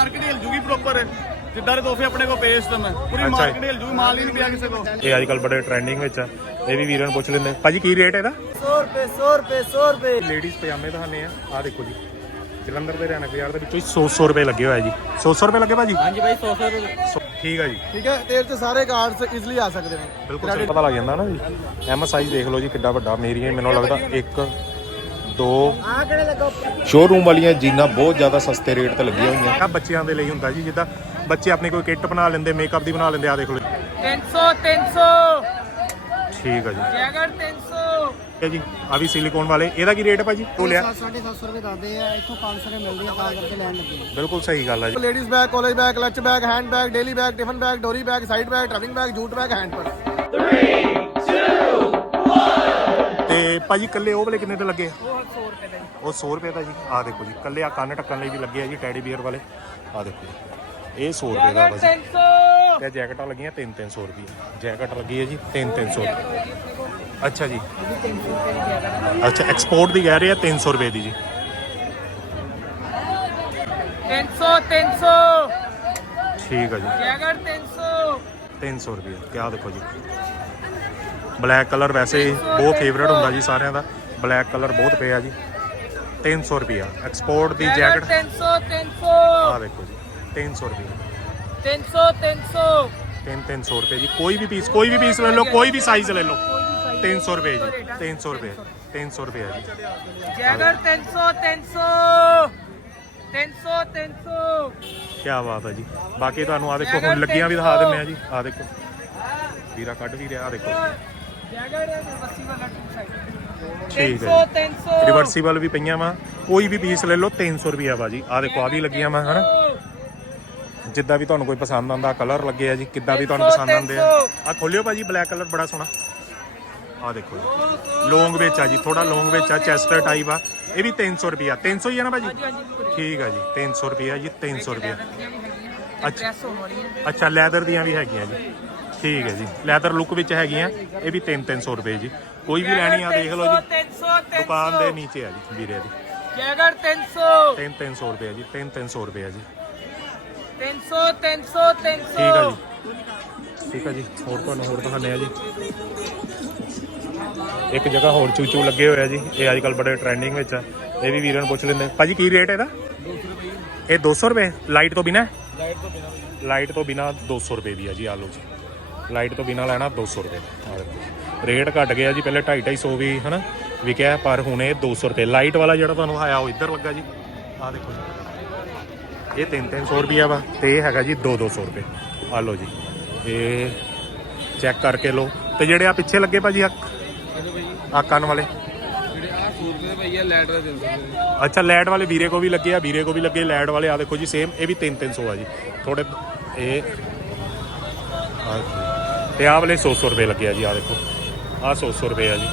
Market ਹਿਲ ਜੂਗੀ proper ਜਿੱਦਾਂ ਦੇ ਤੋਹਫੇ ਆਪਣੇ ਕੋਲ ਪੇਸ਼ ਤਾਂ ਮੈਂ। ਪੂਰੀ ਅੱਛਾ। ਜੀ। ਮਾਰਕੀਟ ਹਿਲ ਜੂਗੀ ਮਾਲ ਹੀ ਨਹੀਂ ਪਿਆ ਕਿਸੇ ਕੋਲ। ਇਹ ਅੱਜ ਕੱਲ ਬੜੇ ਟ੍ਰੈਂਡਿੰਗ ਵਿੱਚ ਆ। ਇਹ ਵੀ ਵੀਰਾਂ ਨੂੰ ਪੁੱਛ ਲੈਂਦੇ ਭਾਜੀ ਕੀ ਰੇਟ ਇਹਦਾ? 100 ਰੁਪਏ 100 ਰੁਪਏ 100 ਰੁਪਏ। ਲੇਡੀਜ਼ ਪਜਾਮੇ ਦਿਖਾਣੇ ਆ। ਆ ਦੇਖੋ ਜੀ। ਜਲੰਧਰ ਦੇ ਰਹਿਣਾ ਬਾਜ਼ਾਰ ਦੇ ਵਿੱਚੋਂ 100 100 ਰੁਪਏ ਲੱਗੇ ਹੋਇਆ ਜੀ। 100 100 ਰੁਪਏ ਲੱਗੇ ਭਾਜੀ? ਹਾਂਜੀ ਬਾਈ 100 ਰੁਪਏ ਠੀਕ ਆ ਜੀ। ਠੀਕ ਹੈ ਤੇਲ ਚ ਸਾਰੇ ਕਾਰਡਸ ਈਜ਼ੀਲੀ ਆ ਸਕਦੇ ਨੇ। ਬਿਲਕੁਲ ਸਹੀ ਪਤਾ ਲੱਗ ਜਾਂਦਾ ਨਾ ਜੀ। ਐਮ ਸਾਈਜ਼ ਦੇਖ ਲਓ ਜੀ ਕਿੱਡਾ ਵੱਡਾ। ਮੇਰੀਆਂ ਮੈਨੂੰ ਲੱਗਦਾ 1 2 ਆ ਲੱਗਾ ਸ਼ੋਰੂਮ ਵਾਲੀਆਂ ਜੀਨਾਂ ਬਹੁਤ ਜ਼ਿਆਦਾ ਸਸਤੇ ਰੇਟ ਤੇ ਲੱਗੀਆਂ ਹੋਈਆਂ। ਆ ਬੱਚਿਆਂ ਦੇ ਲਈ ਹੁੰਦਾ ਜੀ ਜਿੱਦਾਂ ਬੱਚੇ ਆਪਣੀ ਕੋਈ ਕਿੱਟ ਬਣਾ ਲੈਂਦੇ ਮੇਕਅਪ ਦੀ ਬਣਾ ਲੈਂਦੇ ਆ ਦੇਖ ਲਓ ਜੀ। 300 300 ਠੀਕ ਆ ਜੀ। ਜੈਗਰ 300 ਠੀਕ ਹੈ ਜੀ ਆ ਵੀ ਸਿਲੀਕੋਨ ਵਾਲੇ। ਇਹਦਾ ਕੀ ਰੇਟ ਹੈ ਭਾਜੀ? ਉਹ ਲਿਆ। 750 ਰੁਪਏ ਦੱਸਦੇ ਆ ਇੱਥੋਂ 500 ਦੇ ਮਿਲਦੀ ਆ ਤਾਂ ਕਰਕੇ ਲੈਣ ਲੱਗੇ ਬਿਲਕੁਲ ਸਹੀ ਗੱਲ ਆ ਜੀ। Ladies bag college bag lunch bag hand bag daily bag tiffin bag ਡੋਰੀ bag side bag travelling bag jute bag hand purse ਤੇ ਭਾਜੀ ਕੱਲੇ ਉਹ ਵਾਲੇ ਕਿੰਨੇ ਤੇ ਲੱਗੇ? ਉਹ 100 ਰੁਪਏ ਦਾ ਜੀ। ਆ ਦੇਖੋ ਜੀ ਕੱਲੇ ਆ ਕੰਨ ਟੱਕਣ ਲਈ ਵੀ ਲੱਗੇ ਆ ਜੀ ਟੈਡੀ ਬੀਅਰ ਵਾਲੇ। ਆ ਦੇਖੋ ਜੀ ਇਹ 100 ਰੁਪਏ ਦਾ ਵਾ ਜੀ। 300 ਤੇ ਜੈਕਟਾਂ ਲੱਗੀਆਂ 3-300 ਰੁਪਏ ਜੈਕਟ ਲੱਗੀ ਹੈ ਜੀ 3-300 ਅੱਛਾ ਜੀ। ਅੱਛਾ ਐਕਸਪੋਰਟ ਦੀ ਕਹਿ ਰਹੇ ਆ 300 ਰੁਪਏ ਦੀ ਜੀ। 300 300 ਠੀਕ ਆ ਜੀ। ਜੈਗਰ 300 300 ਰੁਪਏ ਕਿਆ ਦੇਖੋ ਜੀ। ਬਲੈਕ ਕਲਰ ਵੈਸੇ ਬਹੁਤ ਫੇਵਰਟ ਹੁੰਦਾ ਜੀ ਸਾਰਿਆਂ ਦਾ। ਬਲੈਕ ਕਲਰ ਬਹੁਤ ਪਿਆ ਜੀ। 300 ਰੁਪਿਆ ਐਕਸਪੋਰਟ ਦੀ ਜੈਕਟ। 300 300 ਆ ਦੇਖੋ ਜੀ 300 ਰੁਪਏ 300 300 3 300 ਰੁਪਏ ਜੀ। ਕੋਈ ਵੀ ਪੀਸ ਕੋਈ ਵੀ ਪੀਸ ਲੈ ਲਓ ਕੋਈ ਵੀ ਸਾਈਜ਼ ਲੈ ਲਓ। 300 ਰੁਪਏ ਜੀ 300 ਰੁਪਏ 300 ਰੁਪਏ ਜੀ। ਜੈਗਰ 300 300 300 300 ਕੀ ਬਾਤ ਹੈ ਜੀ। ਬਾਕੀ ਤੁਹਾਨੂੰ ਆ ਦੇਖੋ ਹੁਣ ਲੱਗੀਆਂ ਵੀ ਦਿਖਾ ਦਿੰਨੇ ਆ ਜੀ। ਆ ਦੇਖੋ। ਵੀਰਾ ਕੱਢ ਵੀ ਰਿਹਾ ਆ ਦੇਖੋ। ਜੈਗਰ ਬੱਸੀ ਵਾਲਾ ਟੂ ਸਾਈਡ ਠੀਕ 300 ਹੈ 300 ਰਿਵਰਸੀਬਲ ਵੀ ਪਈਆਂ ਵਾ। ਕੋਈ ਵੀ ਪੀਸ ਲੈ ਲਓ 300 ਰੁਪਿਆ ਜੀ। ਆ ਦੇਖੋ ਆ ਵੀ ਲੱਗੀਆਂ ਵਾ ਹਨਾ? ਜਿੱਦਾਂ ਵੀ ਤੁਹਾਨੂੰ ਕੋਈ ਪਸੰਦ ਆਉਂਦਾ ਕਲਰ ਲੱਗੇ ਆ ਜੀ। ਕਿੱਦਾਂ ਵੀ ਤੁਹਾਨੂੰ ਪਸੰਦ ਆਉਂਦੇ ਆ। ਆ ਖੋਲਿਓ ਭਾਜੀ ਬਲੈਕ ਕਲਰ ਬੜਾ ਸੋਹਣਾ। ਆ ਦੇਖੋ ਜੀ। ਲੌਂਗ ਵਿੱਚ ਆ ਜੀ ਥੋੜਾ ਲੌਂਗ ਵਿੱਚ ਆ ਚੈਸਟਰ ਟਾਈਪ ਆ। ਇਹ ਵੀ 300 ਰੁਪਿਆ 300 ਹੀ ਆ ਨਾ ਭਾਜੀ? ਠੀਕ ਆ ਜੀ 300 ਰੁਪਿਆ ਜੀ 300 ਰੁਪਿਆ ਅੱਛਾ। ਅੱਛਾ ਲੈਦਰ ਦੀਆਂ ਵੀ ਹੈਗੀਆਂ ਜੀ। ਠੀਕ ਹੈ ਜੀ। ਲੈਦਰ ਲੁੱਕ ਵਿੱਚ ਹੈਗੀਆਂ। ਇਹ ਵੀ 3-300 ਰੁਪਏ ਜੀ। ਕੋਈ ਵੀ ਲੈਣੀ ਆ ਦੇਖ ਲਓ ਜੀ। 300 ਦੁਕਾਨ ਦੇ ਨੀਚੇ ਆ ਜੀ ਵੀਰੇ ਦੀ। ਜੈਗਰ 300 3-300 ਰੁਪਏ ਜੀ 3-300 ਰੁਪਏ ਜੀ। 300 300 300 ਠੀਕ ਆ ਜੀ। ਠੀਕ ਆ ਜੀ ਹੋਰ ਤੁਹਾਨੂੰ ਹੋਰ ਦਿਖਾਉਂਦੇ ਆ ਜੀ। ਇੱਕ ਜਗ੍ਹਾ ਹੋਰ ਚੂਚੂ ਲੱਗੇ ਹੋਏ ਆ ਜੀ ਇਹ ਅੱਜ ਕੱਲ ਬੜੇ ਟ੍ਰੈਂਡਿੰਗ ਵਿੱਚ ਆ। ਇਹ ਵੀ ਵੀਰਾਂ ਨੂੰ ਪੁੱਛ ਲੈਂਦੇ ਭਾਜੀ ਕੀ ਰੇਟ ਇਹਦਾ? ਇਹ 200 ਰੁਪਏ? ਲਾਈਟ ਤੋਂ ਬਿਨਾ? ਲਾਈਟ ਤੋਂ ਬਿਨਾ ਲਾਈਟ ਤੋਂ ਬਿਨਾ 200 ਰੁਪਏ ਦੀ ਆ ਜੀ ਆ ਲਓ ਜੀ। ਲਾਈਟ ਤੋਂ ਬਿਨਾ ਲੈਣਾ 200 ਰੁਪਏ। ਆਹ ਦੇਖੋ। ਰੇਟ ਘਟ ਗਿਆ ਜੀ ਪਹਿਲੇ 250 250 ਵੀ ਹਨਾ ਵਿਕਿਆ ਪਰ ਹੁਣ ਇਹ 200 ਰੁਪਏ। ਲਾਈਟ ਵਾਲਾ ਜਿਹੜਾ ਤੁਹਾਨੂੰ ਆਇਆ ਉਹ ਇੱਧਰ ਲੱਗਾ ਜੀ। ਆਹ ਦੇਖੋ ਜੀ। ਇਹ 3-300 ਰੁਪਿਆ ਵਾ ਤੇ ਇਹ ਹੈਗਾ ਜੀ 2-200 ਰੁਪਏ। ਆ ਲਓ ਜੀ। ਇਹ ਚੈੱਕ ਕਰਕੇ ਲਓ। ਤੇ ਜਿਹੜੇ ਆ ਪਿੱਛੇ ਲੱਗੇ ਭਾਜੀ ਆ ਆ ਕੰਨ ਵਾਲੇ। ਜਿਹੜੇ ਆ 100 ਰੁਪਏ ਦੇ ਭਈਆ ਲੈਟ ਦਾ 300 ਰੁਪਏ ਅੱਛਾ ਲੈਟ ਵਾਲੇ ਵੀਰੇ ਕੋ ਵੀ ਲੱਗੇ ਆ ਵੀਰੇ ਕੋ ਵੀ ਲੱਗੇ ਲੈਟ ਵਾਲੇ ਆ ਦੇਖੋ ਜੀ ਸੇਮ ਇਹ ਵੀ 3-300 ਆ ਜੀ। ਥੋੜੇ ਇਹ ਤੇ ਆਹ ਵਾਲੇ 100 ਰੁਪਏ ਲੱਗੇ ਆ ਜੀ ਆ ਦੇਖੋ। ਆ 100 ਰੁਪਏ ਆ ਜੀ।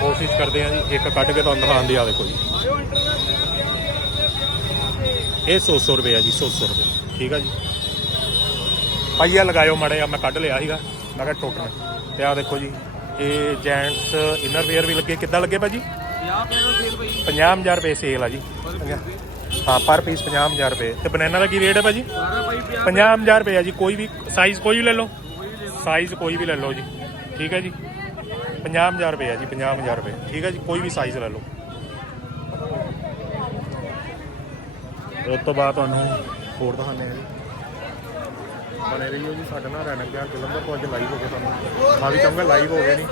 ਕੋਸ਼ਿਸ਼ ਕਰਦੇ ਆ ਜੀ ਇੱਕ ਕੱਢ ਕੇ ਤੁਹਾਨੂੰ ਦਿਖਾਉਣ ਦੀ ਆ ਦੇਖੋ ਜੀ। ਇਹ 100 ਰੁਪਏ ਆ ਜੀ 100 ਰੁਪਏ। ਠੀਕ ਆ ਜੀ। ਭਾਈ ਆ ਲਗਾਇਓ ਮੜੇ ਆ ਮੈਂ ਕੱਢ ਲਿਆ ਸੀਗਾ। ਮੈਂ ਕਿਹਾ ਟੋਟਲ ਤੇ ਆ ਦੇਖੋ ਜੀ ਇਹ ਜੈਂਟਸ ਇਨਰ ਵੇਅਰ ਵੀ ਲੱਗੇ। ਕਿੱਦਾਂ ਲੱਗੇ ਭਾਜੀ? 50000 ਰੁਪਏ ਸੇਲ ਆ ਜੀ। ਹਾਂ, ਪਰ ਪੀਸ 50000 ਰੁਪਏ। ਤੇ ਬਨਾਨਾ ਦਾ ਕੀ ਰੇਟ ਹੈ ਭਾਜੀ? 50000 ਰੁਪਏ ਆ ਜੀ, ਕੋਈ ਵੀ ਸਾਈਜ਼ ਕੋਈ ਵੀ ਲੈ ਲਓ। ਸਾਈਜ਼ ਕੋਈ ਵੀ ਲੈ ਲਓ ਜੀ। ਠੀਕ ਹੈ ਜੀ? 50000 ਰੁਪਏ ਆ ਜੀ 50000 ਰੁਪਏ। ਠੀਕ ਹੈ ਜੀ? ਕੋਈ ਵੀ ਸਾਈਜ਼ ਲੈ ਲਓ। ਉਸ ਤੋਂ ਬਾਅਦ ਤੁਹਾਨੂੰ ਹੋਰ ਦਿਖਾਉਂਦੇ ਆ ਜੀ। ਬਣੇ ਰਹੀਓ ਜੀ, ਸਾਡੇ ਨਾਲ ਰੈਣਕ ਗਿਆ ਜਲੰਧਰ ਤੋਂ ਅੱਜ ਲਾਈਵ ਹੋ ਗਏ ਤੁਹਾਨੂੰ ਮੈਂ ਵੀ ਚਾਹੁੰਗਾ ਲਾਈਵ ਹੋ ਗਿਆ ਨਹੀਂ।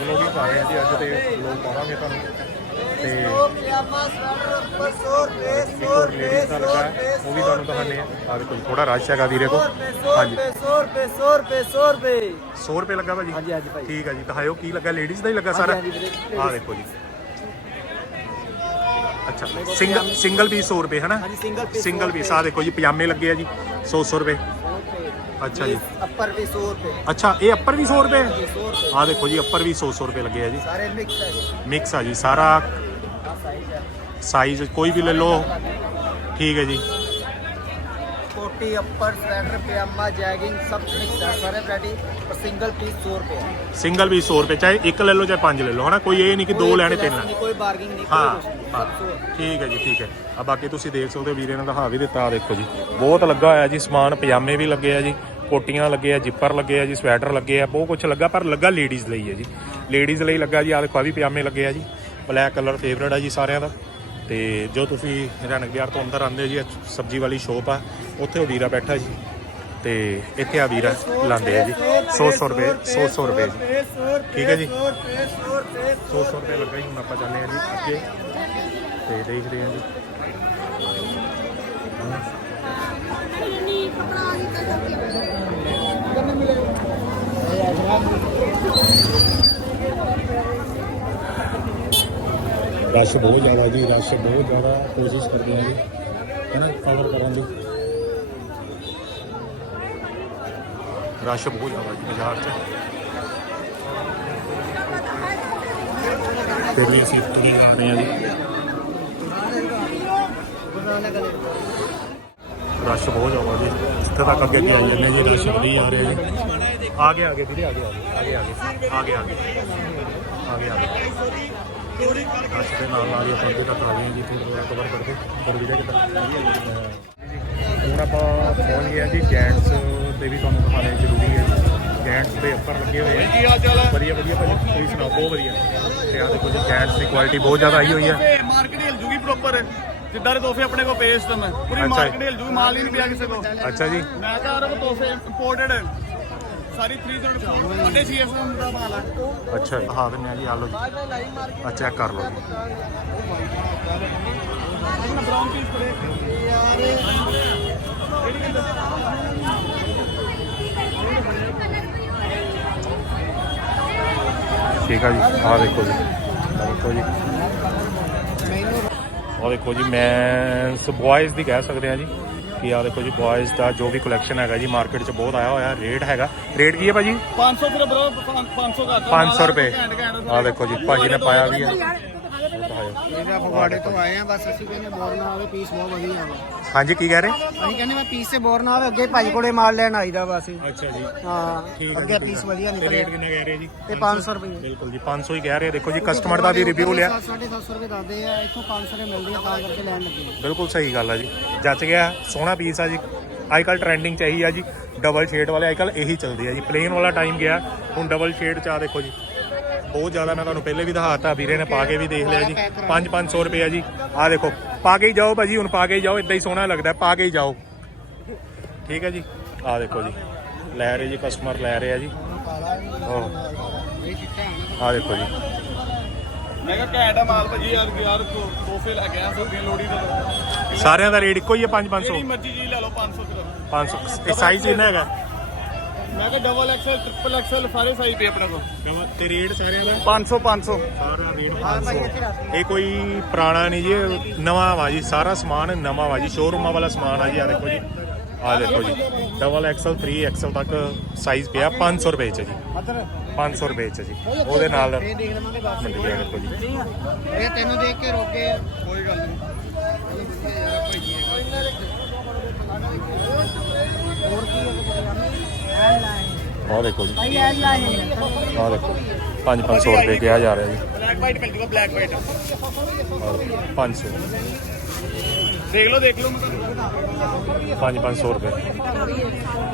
ਵਲੋਗਿੰਗ ਕਰ ਰਹੇ ਹਾਂ ਜੀ, ਅੱਜ ਤੇ ਲੋਕ ਪਾਵਾਂਗੇ ਤੁਹਾਨੂੰ। ਤੇ ਪਜਾਮਾ ਸਵੈਟਰ ਉੱਪਰ 100 ਰੁਪਏ ਇੱਕ ਹੋਰ ਲੇਡੀਜ਼ ਦਾ ਲੱਗਾ ਹੈ, ਉਹ ਵੀ ਤੁਹਾਨੂੰ ਦਿਖਾਉਂਦੇ ਆ ਆ ਦੇਖੋ ਜੀ, ਥੋੜਾ ਰਸ਼ ਹੈਗਾ ਵੀਰੇ ਕੋ ਹਾਂਜੀ। 100 ਰੁਪਏ 100 ਰੁਪਏ 100 ਰੁਪਏ। 100 ਰੁਪਏ ਲੱਗਾ ਭਾਜੀ? ਹਾਂਜੀ, ਹਾਂਜੀ ਭਾਈ। ਠੀਕ ਹੈ ਜੀ ਦਿਖਾਇਓ ਕੀ ਲੱਗਾ ਲੇਡੀਜ਼ ਦਾ ਹੀ ਲੱਗਾ ਸਾਰਾ? ਹਾਂਜੀ, ਵੀਰੇ, ਆ ਦੇਖੋ ਜੀ। ਅੱਛਾ ਸਿੰਗਲ ਸਿੰਗਲ ਪੀਸ 100 ਰੁਪਏ ਹਨਾ? ਹਾਂਜੀ, ਸਿੰਗਲ 100 ਪੀਸ ਆ ਦੇਖੋ ਜੀ ਪਜਾਮੇ ਲੱਗੇ ਆ ਜੀ 100 100 ਰੁਪਏ। ਅੱਛਾ ਜੀ। ਅੱਪਰ ਵੀ 100 ਰੁਪਏ। ਅੱਛਾ ਇਹ ਅੱਪਰ ਵੀ 100 ਰੁਪਏ? 100 ਰੁਪਏ। ਆ ਦੇਖੋ ਜੀ ਅੱਪਰ ਵੀ 100 100 ਰੁਪਏ ਲੱਗੇ ਆ ਜੀ। ਸਾਰੇ ਮਿਕਸ ਹੈ ਮਿਕਸ ਆ ਜੀ ਸਾਰਾ ਸਾਈਜ਼ ਕੋਈ ਵੀ ਲੈ ਲਓ। ਠੀਕ ਹੈ ਜੀ। ਕੋਟੀ ਅਪਰ ਸਵੈਟਰ ਪਜਾਮਾ ਜੈਗਿੰਗ ਸਭ ਮਿਕਸ ਹੈ। ਸਾਰੇ ਵੈਰਾਈਟੀ ਪਰ ਸਿੰਗਲ ਪੀਸ 100 ਰੁਪਏ ਸਿੰਗਲ ਪੀਸ 100 ਰੁਪਏ ਚਾਹੇ ਇੱਕ ਲੈ ਲਓ ਚਾਹੇ ਪੰਜ ਲੈ ਲਓ ਹਨਾ? ਕੋਈ ਇਹ ਨਹੀਂ ਕਿ ਦੋ ਲੈਣੇ ਤਿੰਨ ਕੋਈ ਬਾਰਗਿੰਗ ਨਹੀਂ ਹਾਂ ਠੀਕ ਹੈ ਜੀ ਠੀਕ ਹੈ। ਆ ਬਾਕੀ ਤੁਸੀਂ ਦੇਖ ਸਕਦੇ ਹੋ ਵੀਰੇ ਨੇ ਦਿਖਾ ਵੀ ਦਿੱਤਾ ਦੇਖੋ ਜੀ। ਬਹੁਤ ਲੱਗਾ ਹੋਇਆ ਜੀ ਸਮਾਨ ਪਜਾਮੇ ਵੀ ਲੱਗੇ ਆ ਜੀ ਕੋਟੀਆਂ ਲੱਗੇ ਆ ਜਿਪਰ ਲੱਗੇ ਆ ਜੀ ਸਵੈਟਰ ਲੱਗੇ ਆ ਬਹੁਤ ਕੁਝ ਲੱਗਾ ਪਰ ਲੱਗਾ ਲੇਡੀਜ਼ ਲਈ ਹੈ ਜੀ। ਲੇਡੀਜ਼ ਲਈ ਲੱਗਾ ਜੀ ਆ ਦੇਖੋ ਆ ਵੀ ਪਜਾਮੇ ਲੱਗੇ ਆ ਜੀ। ਬਲੈਕ ਕਲਰ ਫੇਵਰਟ ਆ ਜੀ ਸਾਰਿਆਂ ਦਾ। ਤੇ ਜੋ ਤੁਸੀਂ ਰਣਕ ਬਿਹਾਰ ਤੋਂ ਅੰਦਰ ਆਉਂਦੇ ਹੋ ਜੀ ਸਬਜ਼ੀ ਵਾਲੀ ਸ਼ੋਪ ਆ। ਉੱਥੇ ਉਹ ਵੀਰਾ ਬੈਠਾ ਜੀ। ਤੇ ਇੱਥੇ ਆ ਵੀਰਾ ਲਾਉਂਦੇ ਆ ਜੀ। 100 100 ਰੁਪਏ 100 100 ਰੁਪਏ ਜੀ। ਠੀਕ ਹੈ ਜੀ? 100 100 ਰੁਪਏ ਲੱਗਾ ਜੀ, ਹੁਣ ਆਪਾਂ ਜਾਂਦੇ ਆ ਜੀ ਅੱਗੇ। ਤੇ ਦੇਖਦੇ ਆ ਜੀ। ਰਸ਼ ਬਹੁਤ ਜ਼ਿਆਦਾ ਜੀ, ਰਸ਼ ਬਹੁਤ ਜ਼ਿਆਦਾ ਕੋਸ਼ਿਸ਼ ਕਰਦੇ ਹਾਂ ਜੀ ਹੈਨਾ ਕਵਰ ਕਰਨ ਦੀ। ਰਸ਼ ਬਹੁਤ ਜ਼ਿਆਦਾ ਜੀ ਬਾਜ਼ਾਰ 'ਚ। ਫਿਰ ਵੀ ਅਸੀਂ ਤੁਰੇ ਆ ਰਹੇ ਆ ਜੀ। ਰਸ਼ ਬਹੁਤ ਜ਼ਿਆਦਾ ਜੀ। ਜਿੱਥੇ ਤੱਕ ਅੱਗੇ ਅੱਗੇ ਆਈ ਜਾਂਦੇ ਜੀ, ਰਸ਼ ਵਧੀ ਆ ਰਿਹਾ ਜੀ। ਆ ਗਏ ਆ ਗਏ, ਵੀਰੇ, ਆ ਗਏ ਆ ਗਏ ਆ ਗਏ ਆ ਗਏ ਆ ਗਏ ਆ ਗਏ। ਰਸ਼ ਦੇ ਨਾਲ ਨਾਲ ਹੀ ਆਪਾਂ ਅੱਗੇ ਤੱਕ ਆ ਗਏ ਹਾਂ ਜੀ ਥੋੜਾ ਕਵਰ ਕਰਕੇ ਹੋਰ ਵੀਰੇ ਕਿੱਦਾਂ ਹੁਣ ਆਪਾਂ ਪਹੁੰਚ ਗਏ ਹਾਂ ਜੀ ਜੈਂਟਸ ਤੇ ਵੀ ਤੁਹਾਨੂੰ ਦਿਖਾਣੇ ਜ਼ਰੂਰੀ ਹੈ ਜੈਂਟਸ ਦੇ ਉੱਪਰ ਲੱਗੇ ਹੋਏ ਆ। ਵਧੀਆ ਵਧੀਆ ਭਾਜੀ ਤੁਸੀਂ ਸੁਣਾਓ ਬਹੁਤ ਵਧੀਆ। ਤੇ ਆ ਦੇਖੋ ਜੀ ਜੈਂਟਸ ਦੀ ਕੁਆਲਿਟੀ ਬਹੁਤ ਜ਼ਿਆਦਾ ਆਈ ਹੋਈ ਹੈ। ਮਾਰਕੀਟ ਹਿਲ ਜੂਗੀ ਪ੍ਰੋਪਰ ਜਿੱਦਾਂ ਦੇ ਤੋਹਫੇ ਆਪਣੇ ਕੋਲ ਪੇਸ਼ ਤਾਂ ਮੈਂ। ਪੂਰੀ ਅੱਛਾ ਜੀ। ਮਾਰਕੀਟ ਹਿਲ ਜੂਗੀ ਮਾਲ ਹੀ ਨਹੀਂ ਪਿਆ ਕਿਸੇ ਕੋਲ। ਅੱਛਾ ਜੀ। ਮੈਂ ਤਾਂ ਅਰਬ ਤੋਹਫੇ ਇੰਪੋਰਟਡ ਸਾਰੀ 304 ਵੱਡੇ ਸੀਐਸਐਮ ਦਾ ਮਾਲ ਹੈ ਅੱਛਾ ਹਾਂ ਦਿੰਦੇ ਆ ਜੀ ਆ ਲਓ ਜੀ। ਆ ਚੈੱਕ ਕਰ ਲਓ ਬ੍ਰਾਊਨ ਪੀਸ ਪੜੇ ਠੀਕ ਆ ਜੀ। ਆ ਦੇਖੋ ਜੀ। ਦੇਖੋ ਜੀ। ਆ ਦੇਖੋ ਜੀ ਮੈਂ ਬॉयਜ਼ ਦੀ ਕਹਿ ਸਕਦੇ ਆ ਜੀ। ਕਿ ਆ ਦੇਖੋ ਜੀ ਬॉयਜ਼ ਦਾ ਜੋ ਵੀ ਕਲੈਕਸ਼ਨ ਹੈਗਾ ਜੀ ਮਾਰਕੀਟ 'ਚ ਬਹੁਤ ਆਇਆ ਹੋਇਆ ਰੇਟ ਹੈਗਾ। ਰੇਟ ਕੀ ਹੈ ਭਾਜੀ? 500 ਫਿਰ ਬ్రో 500 ਕਰਦਾ 500 ਰੁਪਏ। ਆ ਦੇਖੋ ਜੀ ਭਾਜੀ ਨੇ ਪਾਇਆ ਵੀ ਹੈ ਇਹ ਦਿਖਾਇਓ। ਇਹਦਾ ਫਗਵਾੜੇ ਤੋਂ ਆਏ ਆ ਬਸ ਅਸੀਂ ਕਹਿੰਦੇ ਬੋਰ ਨਾ ਆਵੇ ਪੀਸ ਬਹੁਤ ਵਧੀਆ ਵਾ। ਹਾਂਜੀ ਕੀ ਕਹਿ ਰਹੇ? ਅਸੀਂ ਕਹਿੰਦੇ ਮੈਂ ਪੀਸ ਤੇ ਬੋਰ ਨਾ ਆਵੇ ਅੱਗੇ ਭਾਜੀ ਕੋਲੇ ਮਾਲ ਲੈਣ ਆਈਦਾ ਵਾ ਅਸੀਂ। ਅੱਛਾ ਜੀ। ਹਾਂ ਠੀਕ ਹੈ ਅੱਗੇ ਪੀਸ ਵਧੀਆ ਤੇ ਨਿਕਲੇ ਰੇਟ ਕਿੰਨੇ ਕਹਿ ਰਹੇ ਜੀ? ਤੇ 500 ਰੁਪਏ। ਬਿਲਕੁਲ ਜੀ 500 ਹੀ ਕਹਿ ਰਹੇ ਦੇਖੋ ਜੀ ਕਸਟਮਰ ਦਾ ਵੀ ਰਿਵਿਊ ਲਿਆ। 750 ਰੁਪਏ ਦੱਸਦੇ ਆ ਇੱਥੋਂ 500 ਦੇ ਮਿਲਦੀ ਆ ਤਾਂ ਕਰਕੇ ਲੈਣ ਲੱਗੇ। ਆ। ਬਿਲਕੁਲ ਸਹੀ ਗੱਲ ਆ ਜੀ। ਜੱਚ ਗਿਆ ਸੋਹਣਾ ਪੀਸ ਆ ਜੀ। ਅੱਜ ਕੱਲ ਟ੍ਰੈਂਡਿੰਗ ਚ ਇਹੀ ਆ ਜੀ ਡਬਲ ਸ਼ੇਡ ਵਾਲੇ ਅੱਜ ਕੱਲ ਇਹੀ ਚੱਲਦੇ ਆ ਜੀ। ਪਲੇਨ ਵਾਲਾ ਟਾਈਮ ਗਿਆ ਹੁਣ ਡਬਲ ਸ਼ੇਡ ਚ ਆ ਦੇਖੋ ਜੀ। ਬਹੁਤ ਜ਼ਿਆਦਾ ਮੈਂ ਤੁਹਾਨੂੰ ਪਹਿਲੇ ਵੀ ਦਿਖਾਤਾ ਵੀਰੇ ਨੇ ਪਾ ਕੇ ਵੀ ਦੇਖ ਲਿਆ ਜੀ। 5-500 ਰੁਪਏ ਆ ਜੀ। ਆ ਦੇਖੋ ਪਾ ਕੇ ਹੀ ਜਾਓ ਭਾਜੀ ਹੁਣ ਪਾ ਕੇ ਹੀ ਜਾਓ ਇਦਾਂ ਹੀ ਸੋਹਣਾ ਲੱਗਦਾ ਪਾ ਕੇ ਹੀ ਜਾਓ। ਠੀਕ ਹੈ ਜੀ? ਆ ਦੇਖੋ ਜੀ ਲੈ ਰਹੇ ਜੀ ਕਸਟਮਰ ਲੈ ਰਹੇ ਆ ਜੀ। ਆ ਦੇਖੋ ਜੀ। ਮੈਂ ਕਿਹਾ ਘੈਂਟ ਆ ਮਾਲ ਭਾਜੀ ਯਾਰ ਯਾਰ ਤੋਹਫੇ ਲੈ ਕੇ ਆ ਸੋਫੀਆਂ ਲੋੜੀ ਦਾ। ਸਾਰਿਆਂ ਦਾ ਰੇਟ ਇੱਕੋ ਹੀ ਹੈ 5-500 ਜਿਹੜੀ ਮਰਜ਼ੀ ਚੀਜ਼ ਲੈ ਲਓ 500 ਰੁਪਏ 500 ਇਹ ਸਾਈਜ਼ ਕਿੰਨਾ ਹੈਗਾ। ਮੈਂ ਕਿਹਾ ਡਬਲ ਐਕਸਲ ਟ੍ਰਿਪਲ ਐਕਸਲ ਸਾਰੇ ਸਾਈਜ਼ ਪਏ ਆਪਣੇ ਕੋਲ। ਤੇ ਰੇਟ ਸਾਰਿਆਂ ਦਾ? 500 500 ਸਾਰਾ ਰੇਟ 500 ਇਹ ਕੋਈ ਪੁਰਾਣਾ ਨਹੀਂ ਜੀ ਨਵਾਂ ਵਾ ਜੀ ਸਾਰਾ ਸਮਾਨ ਨਵਾਂ ਵਾ ਜੀ ਸ਼ੋਰੂਮਾਂ ਵਾਲਾ ਸਮਾਨ ਆ ਜੀ ਆ ਦੇਖੋ ਜੀ। ਆ ਦੇਖੋ ਜੀ ਡਬਲ ਐਕਸਲ 3 ਐਕਸਲ ਤੱਕ ਸਾਈਜ਼ ਪਿਆ 500 ਰੁਪਏ ਚ ਜੀ। 500 ਰੁਪਏ ਚ ਜੀ। ਉਹਦੇ ਨਾਲ ਇਹ ਦੇਖ ਲਵਾਂਗੇ ਮਿਲ ਗਿਆ ਦੇਖੋ ਜੀ। ਇਹ ਤੈਨੂੰ ਦੇਖ ਕੇ ਰੋਕੇ। ਕੋਈ ਗੱਲ ਨਹੀਂ। ਆ ਦੇਖੋ ਜੀ। ਭਾਈ ਐਲ ਲਾਏ ਆ ਦੇਖੋ। 5-500 ਰੁਪਏ ਕਿਹਾ ਜਾ ਰਿਹਾ ਜੀ। ਬਲੈਕ ਵਾਈਟ ਮਿਲ ਜੂਗਾ ਬਲੈਕ ਵਾਈਟ 500 ਦੇਖ ਲਓ ਦੇਖ ਲਓ। ਮੈਂ ਤੁਹਾਨੂੰ 5-500 ਰੁਪਏ।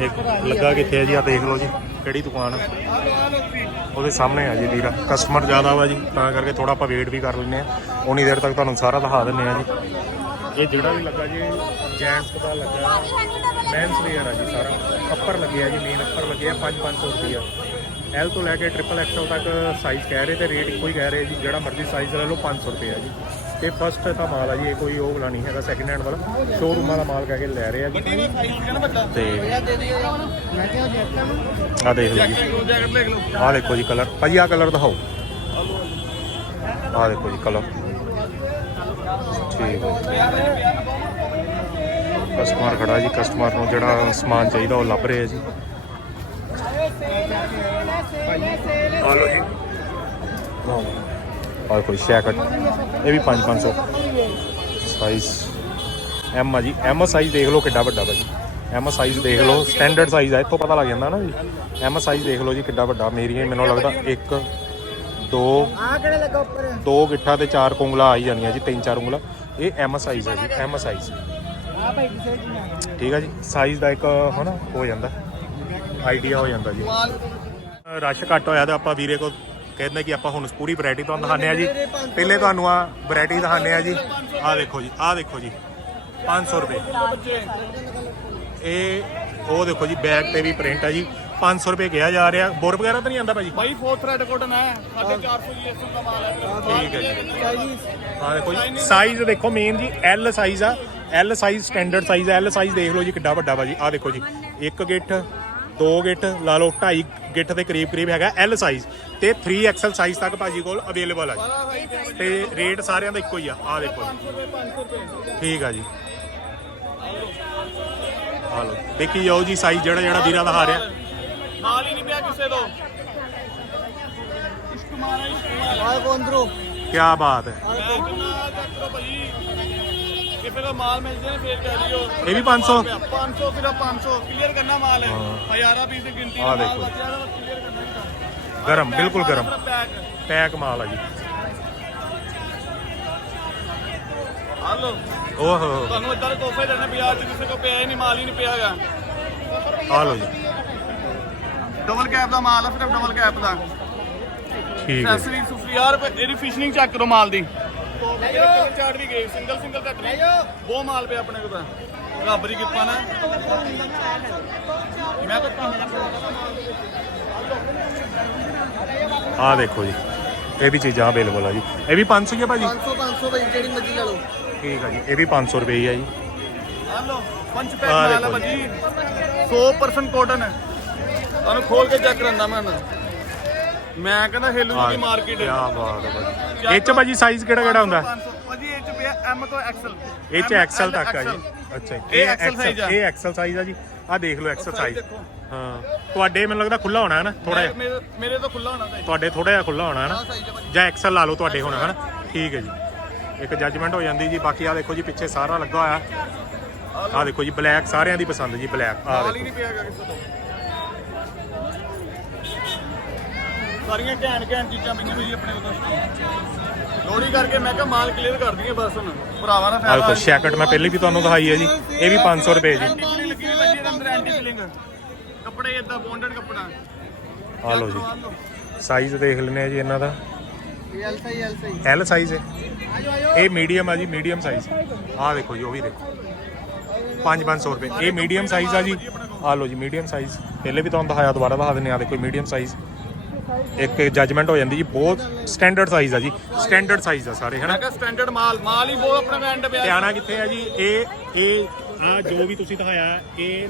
ਇੱਕ ਲੱਗਾ ਕਿੱਥੇ ਹੈ ਜੀ? ਆ ਦੇਖ ਲਓ ਜੀ ਕਿਹੜੀ ਦੁਕਾਨ ਆ? ਉਹਦੇ ਸਾਹਮਣੇ ਆ ਜੀ ਵੀਰਾ। ਕਸਟਮਰ ਜ਼ਿਆਦਾ ਵਾ ਜੀ ਤਾਂ ਕਰਕੇ ਥੋੜਾ ਆਪਾਂ ਵੇਟ ਵੀ ਕਰ ਲੈਂਦੇ ਆ ਉਨੀ ਦੇਰ ਤੱਕ ਤੁਹਾਨੂੰ ਸਾਰਾ ਦਿਖਾ ਦਿੰਦੇ ਆ ਜੀ। ਇਹ ਜਿਹੜਾ ਵੀ ਲੱਗਾ ਜੀ ਜੈਂਟਸ ਦਾ ਲੱਗਾ ਮੈਨਸ ਵੇਅਰ ਆ ਜੀ ਸਾਰਾ। ਅੱਪਰ ਲੱਗਿਆ ਜੀ ਮੇਨ ਅੱਪਰ ਲੱਗਿਆ 5-500 ਰੁਪਈਆ। ਐਲ ਤੋਂ ਲੈ ਕੇ ਟ੍ਰਿਪਲ ਐਕਸਲ ਤੱਕ ਸਾਈਜ਼ ਕਹਿ ਰਹੇ ਤੇ ਰੇਟ ਇੱਕੋ ਹੀ ਕਹਿ ਰਹੇ ਜੀ ਜਿਹੜਾ ਮਰਜ਼ੀ ਸਾਈਜ਼ ਲੈ ਲਓ 500 ਰੁਪਏ ਆ ਜੀ। ਤੇ ਫਸਟ ਤਾਂ ਮਾਲ ਆ ਜੀ ਇਹ ਕੋਈ ਉਹ ਵਾਲਾ ਨਹੀਂ ਹੈਗਾ ਸੈਕਿੰਡ ਹੈਂਡ ਵਾਲਾ। ਸ਼ੋਰੂਮ ਵਾਲਾ ਮਾਲ ਕਹਿ ਕੇ ਲੈ ਰਹੇ ਆ ਜੀ। ਤੇ ਆ ਦੇਖ ਲਓ ਜੀ। ਜੈਕਟ ਦੇਖ ਜੀ ਕਲਰ ਆਹ ਕਲਰ ਦਿਖਾਓ। ਆਹ ਦੇਖੋ ਜੀ ਕਲਰ ਠੀਕ ਹੈ ਕਸਟਮਰ ਖੜਾ ਜੀ ਕਸਟਮਰ ਨੂੰ ਜਿਹੜਾ ਸਮਾਨ ਚਾਹੀਦਾ ਉਹ ਲੱਭ ਰਿਹਾ ਜੀ। ਆ ਜੀ। ਕੋਈ ਸ਼ੈਕਟ ਇਹ ਵੀ 5 500 ਸਾਈਜ਼ ਐਮ ਆ ਜੀ। ਐਮ ਸਾਈਜ਼ ਦੇਖ ਲਓ ਕਿੱਡਾ ਵੱਡਾ ਭਾਜੀ ਐਮ ਸਾਈਜ਼ ਦੇਖ ਲਓ। ਸਟੈਂਡਰਡ ਸਾਈਜ਼ ਆ ਇੱਥੋਂ ਪਤਾ ਲੱਗ ਜਾਂਦਾ ਨਾ ਜੀ। ਐਮ ਸਾਈਜ਼ ਦੇਖ ਲਓ ਜੀ ਕਿੱਡਾ ਵੱਡਾ। ਮੇਰੀਆਂ ਹੀ ਮੈਨੂੰ ਲੱਗਦਾ 1 2 ਆ ਕਿਹੜੇ ਲੱਗਾ ਉੱਪਰ? ਦੋ ਗਿੱਠਾਂ ਤੇ ਚਾਰ ਉਂਗਲਾਂ ਆ ਹੀ ਜਾਂਦੀਆਂ ਜੀ ਤਿੰਨ ਚਾਰ ਉਂਗਲਾਂ। ਇਹ ਐਮ ਸਾਈਜ਼ ਹੈ ਜੀ ਐਮ ਸਾਈਜ਼ ਆ ਭਾਈ ਨਹੀਂ ਆ ਠੀਕ ਹੈ ਜੀ ਸਾਈਜ਼ ਦਾ ਇੱਕ ਹਨਾ ਹੋ ਜਾਂਦਾ। ਆਈਡੀਆ ਹੋ ਜਾਂਦਾ ਜੀ। ਰਸ਼ ਘੱਟ ਹੋਇਆ ਤਾਂ ਆਪਾਂ ਵੀਰੇ ਕੋ ਕਹਿੰਦੇ ਕਿ ਆਪਾਂ ਹੁਣ ਪੂਰੀ ਵੈਰਾਈਟੀ ਤੁਹਾਨੂੰ ਦਿਖਾਉਂਦੇ ਆ ਜੀ। ਪਹਿਲੇ ਤੁਹਾਨੂੰ ਆ ਵੈਰਾਈਟੀ ਦਿਖਾਉਂਦੇ ਆ ਜੀ। ਆਹ ਦੇਖੋ ਜੀ ਆਹ ਦੇਖੋ ਜੀ 500 ਰੁਪਏ। ਇਹ ਉਹ ਦੇਖੋ ਜੀ ਬੈਗ ਤੇ ਵੀ ਪ੍ਰਿੰਟ ਆ ਜੀ। 500 ਰੁਪਏ ਕਿਹਾ ਜਾ ਰਿਹਾ। ਬੋਰ ਵਗੈਰਾ ਤਾਂ ਨਹੀਂ ਆਂਦਾ ਭਾਜੀ? ਭਾਈ 4 ਥ੍ਰੈਡ ਕੋਟਨ ਹੈ। 450 ਜੀਐਸਐਮ ਦਾ ਮਾਲ ਹੈ ਠੀਕ ਹੈ ਜੀ। ਆਹ ਦੇਖੋ ਜੀ ਸਾਈਜ਼ ਦੇਖੋ ਮੇਨ ਜੀ ਐਲ ਸਾਈਜ਼ ਆ। L size standard size L size ਦੇਖ ਲਓ ਜੀ ਕਿੱਡਾ ਵੱਡਾ ਵਾ ਜੀ ਆਹ ਦੇਖੋ ਜੀ ਇੱਕ ਗਿੱਠ ਦੋ ਗਿੱਠ ਲਾ ਲਓ ਢਾਈ ਗਿੱਠ ਦੇ ਕਰੀਬ ਕਰੀਬ ਹੈਗਾ ਐਲ ਸਾਈਜ਼ ਤੇ 3 ਐਕਸਲ ਸਾਈਜ਼ ਤੱਕ ਭਾਜੀ ਕੋਲ ਅਵੇਲੇਬਲ ਆ ਜੀ। ਤੇ ਰੇਟ ਸਾਰਿਆਂ ਦਾ ਇੱਕੋ ਹੀ ਆ। ਆਹ ਦੇਖੋ ਜੀ। ਠੀਕ ਆ ਜੀ। ਆ ਲਓ। ਦੇਖੀ ਜਾਓ ਜੀ ਸਾਈਜ਼ ਜਿਹੜਾ ਜਿਹੜਾ ਵੀਰਾਂ ਦਾ ਆ ਰਿਹਾ ਮਾਲ ਹੀ ਨਹੀਂ ਪਿਆ ਕਿਸੇ ਤੋਂ? ਇਸ਼ਕ ਮਾਰਾ ਇਸ਼ਕ ਮਾਰਾ ਆ ਕੋ ਅੰਦਰੋਂ ਕੀ ਬਾਤ ਹੈ ਨਾਲ ਚੈੱਕ ਕਰੋ ਭਾਈ ਕਿਸੇ ਦਾ ਮਾਲ ਮਿਲ ਜੇ ਨਾ ਫੇਰ ਕਹਿ ਦਿਓ। ਇਹ ਵੀ 500 500 ਸਿਰਫ 500 ਕਲੀਅਰ ਕਰਨਾ ਮਾਲ। ਹੈ। ਹਜ਼ਾਰਾਂ ਪੀਸ ਦੀ ਗਿਣਤੀ ਦਾ ਦੇਖੋ। ਬਚਿਆ ਤਾਂ ਕਲੀਅਰ ਕਰਨਾ ਹੀ ਕਰਨਾ। ਗਰਮ ਬਿਲਕੁਲ ਗਰਮ। ਪੈਕ। ਮਾਲ ਆ ਜੀ। ਲਓ ਓਹੋ ਤੁਹਾਨੂੰ ਇਦਾਂ ਦੇ ਤੋਹਫੇ ਦੇਣੇ ਬਾਜ਼ਾਰ 'ਚ ਕਿਸੇ ਕੋ ਪਿਆ ਹੀ ਨਹੀਂ ਮਾਲ ਹੀ ਨਹੀਂ ਪਿਆ ਹੈਗਾ। ਆ ਲਓ ਜੀ। ਡਬਲ ਕੈਪ ਦਾ ਮਾਲ ਹੈ ਸਿਰਫ ਡਬਲ ਕੈਪ ਦਾ। ਠੀਕ ਹੈ। ਐਕਸੈਸਰੀ ਸੁਫਰੀ ਯਾਰ ਇਹਦੀ ਫਿਸ਼ਨਿੰਗ ਚੈੱਕ ਕਰੋ ਮਾਲ ਦੀ। ਚਾਰਟ ਵੀ ਗਏ ਸਿੰਗਲ ਸਿੰਗਲ ਕੱਟ ਨਹੀਂ ਬਹੁਤ ਮਾਲ ਪਿਆ ਆਪਣੇ ਕੋਲ ਤਾਂ। ਰੱਬ ਦੀ ਕਿਰਪਾ ਨਾਲ। ਮੈਂ ਆ ਦੇਖੋ ਜੀ ਇਹ ਵੀ ਚੀਜ਼ਾਂ ਅਵੇਲੇਬਲ ਆ ਜੀ। ਇਹ ਵੀ 500 ਹੀ ਆ ਭਾਜੀ? 500 500 ਭਾਈ ਜਿਹੜੀ ਮਰਜ਼ੀ ਲੈ ਲਓ। ਠੀਕ ਆ ਜੀ ਇਹ ਵੀ 500 ਰੁਪਏ ਹੀ ਆ ਜੀ। ਆ ਲਓ ਪੰਜ ਪੈਕ ਮਾਲ ਦੇਖੋ ਭਾਜੀ। 100% ਕਾਟਨ ਹੈ। ਤੁਹਾਨੂੰ ਖੋਲ ਕੇ ਚੈੱਕ ਕਰਨਾ ਮੈਂ। ਮੈਂ ਕਹਿੰਦਾ ਹੇਲੂ ਦੀ ਮਾਰਕੀਟ ਕੀ ਹੈ। ਬਾਤ ਹੈ ਭਾਜੀ। ਇਹ ਚ ਭਾਜੀ ਸਾਈਜ਼ ਕਿਹੜਾ ਕਿਹੜਾ ਹੁੰਦਾ? 500 ਭਾਜੀ ਇਹ ਚ ਪਿਆ ਐਮ ਤੋਂ ਐਕਸਲ ਇਹ ਚ ਐਕਸਲ ਤੱਕ ਆ ਜੀ। ਅੱਛਾ ਜੀ। ਇਹ XL size ਆ। ਇਹ ਐਕਸਲ ਸਾਈਜ਼ ਆ ਜੀ। ਆ ਦੇਖ ਲਓ ਐਕਸਲ ਸਾਈਜ਼ ਦੇਖੋ। ਹਾਂ। ਤੁਹਾਡੇ ਮੈਨੂੰ ਲੱਗਦਾ ਖੁੱਲਾ ਹੋਣਾ ਹੈ ਨਾ ਥੋੜਾ ਜਿਹਾ ਮੇਰੇ ਮੇਰੇ ਤੋਂ ਖੁੱਲਾ ਹੋਣਾ ਚਾਹੀਦਾ ਤੁਹਾਡੇ ਥੋੜਾ ਜਿਹਾ ਖੁੱਲਾ ਹੋਣਾ ਹੈ ਨਾ ਜਾਂ ਐਕਸਲ ਲਾ ਲਓ ਤੁਹਾਡੇ ਹੁਣ ਹਨਾ? ਠੀਕ ਹੈ ਜੀ। ਇੱਕ ਜੱਜਮੈਂਟ ਹੋ ਜਾਂਦੀ ਜੀ। ਬਾਕੀ ਆ ਦੇਖੋ ਜੀ ਪਿੱਛੇ ਸਾਰਾ ਲੱਗਾ ਹੋਇਆ। ਆ ਦੇਖੋ ਜੀ ਬਲੈਕ ਸਾਰਿਆਂ ਦੀ ਪਸੰਦ ਜੀ ਬਲੈਕ ਆ ਹੀ ਦੇਖੋ। ਨਹੀਂ ਪਿਆਗਾ ਕਿਸੇ ਤੋਂ। ਸਾਰੀਆਂ ਘੈਂਟ ਘੈਂਟ ਚੀਜ਼ਾਂ ਪਈਆਂ ਹੋਈ ਆਪਣੇ ਕੋਲ ਲੋੜੀ ਕਰਕੇ ਮੈਂ ਕਿਹਾ ਮਾਲ ਕਲੀਅਰ ਕਰ ਦਈਏ ਬਸ ਹੁਣ ਭਰਾਵਾਂ ਆ ਫਾਇਦਾ ਸ਼ੈਕਟ ਮੈਂ ਪਹਿਲੇ ਵੀ ਤੁਹਾਨੂੰ ਦਿਖਾਈ ਹੈ ਜੀ ਇਹ ਵੀ 500 ਰੁਪਏ ਜੀ। ਕੱਪੜੇ ਇਦਾਂ ਬੌਂਡਡ ਕੱਪੜਾ। ਆ ਲਓ ਜੀ। ਸਾਈਜ਼ ਦੇਖ ਲੈਂਦੇ ਆ ਜੀ ਇਹਨਾਂ ਦਾ। ਐਲ ਸਹੀ ਐਲ ਸਹੀ ਐਲ ਸਾਈਜ਼ ਹੈ। ਇਹ ਮੀਡੀਅਮ ਆ ਜੀ ਮੀਡੀਅਮ ਸਾਈਜ਼ ਆ ਦੇਖੋ ਜੀ ਉਹ ਵੀ ਦੇਖੋ। 5-500 ਰੁਪਏ। ਇਹ ਮੀਡੀਅਮ ਸਾਈਜ਼ ਆ ਜੀ। ਆ ਲਓ ਜੀ ਮੀਡੀਅਮ ਸਾਈਜ਼ ਪਹਿਲੇ ਵੀ ਤੁਹਾਨੂੰ ਦਿਖਾਇਆ ਦੁਬਾਰਾ ਦਿਖਾ ਦਿੰਦੇ ਆ ਦੇਖੋ ਮੀਡੀਅਮ ਸਾਈਜ਼ ਇੱਕ ਜੱਜਮੈਂਟ ਹੋ ਜਾਂਦੀ ਜੀ ਬਹੁਤ ਸਟੈਂਡਰਡ ਸਾਈਜ਼ ਆ ਜੀ ਸਟੈਂਡਰਡ ਸਾਈਜ਼ ਆ ਸਾਰੇ ਹਨਾ? ਮੈਂ ਕਿਹਾ ਸਟੈਂਡਰਡ ਮਾਲ ਮਾਲ ਹੀ ਬਹੁਤ ਆਪਣੇ ਐਂਡ ਪਿਆ। ਧਿਆਨਾ ਕਿੱਥੇ ਆ ਜੀ? ਇਹ ਇਹ ਆ ਜੋ ਵੀ ਤੁਸੀਂ ਦਿਖਾਇਆ ਇਹ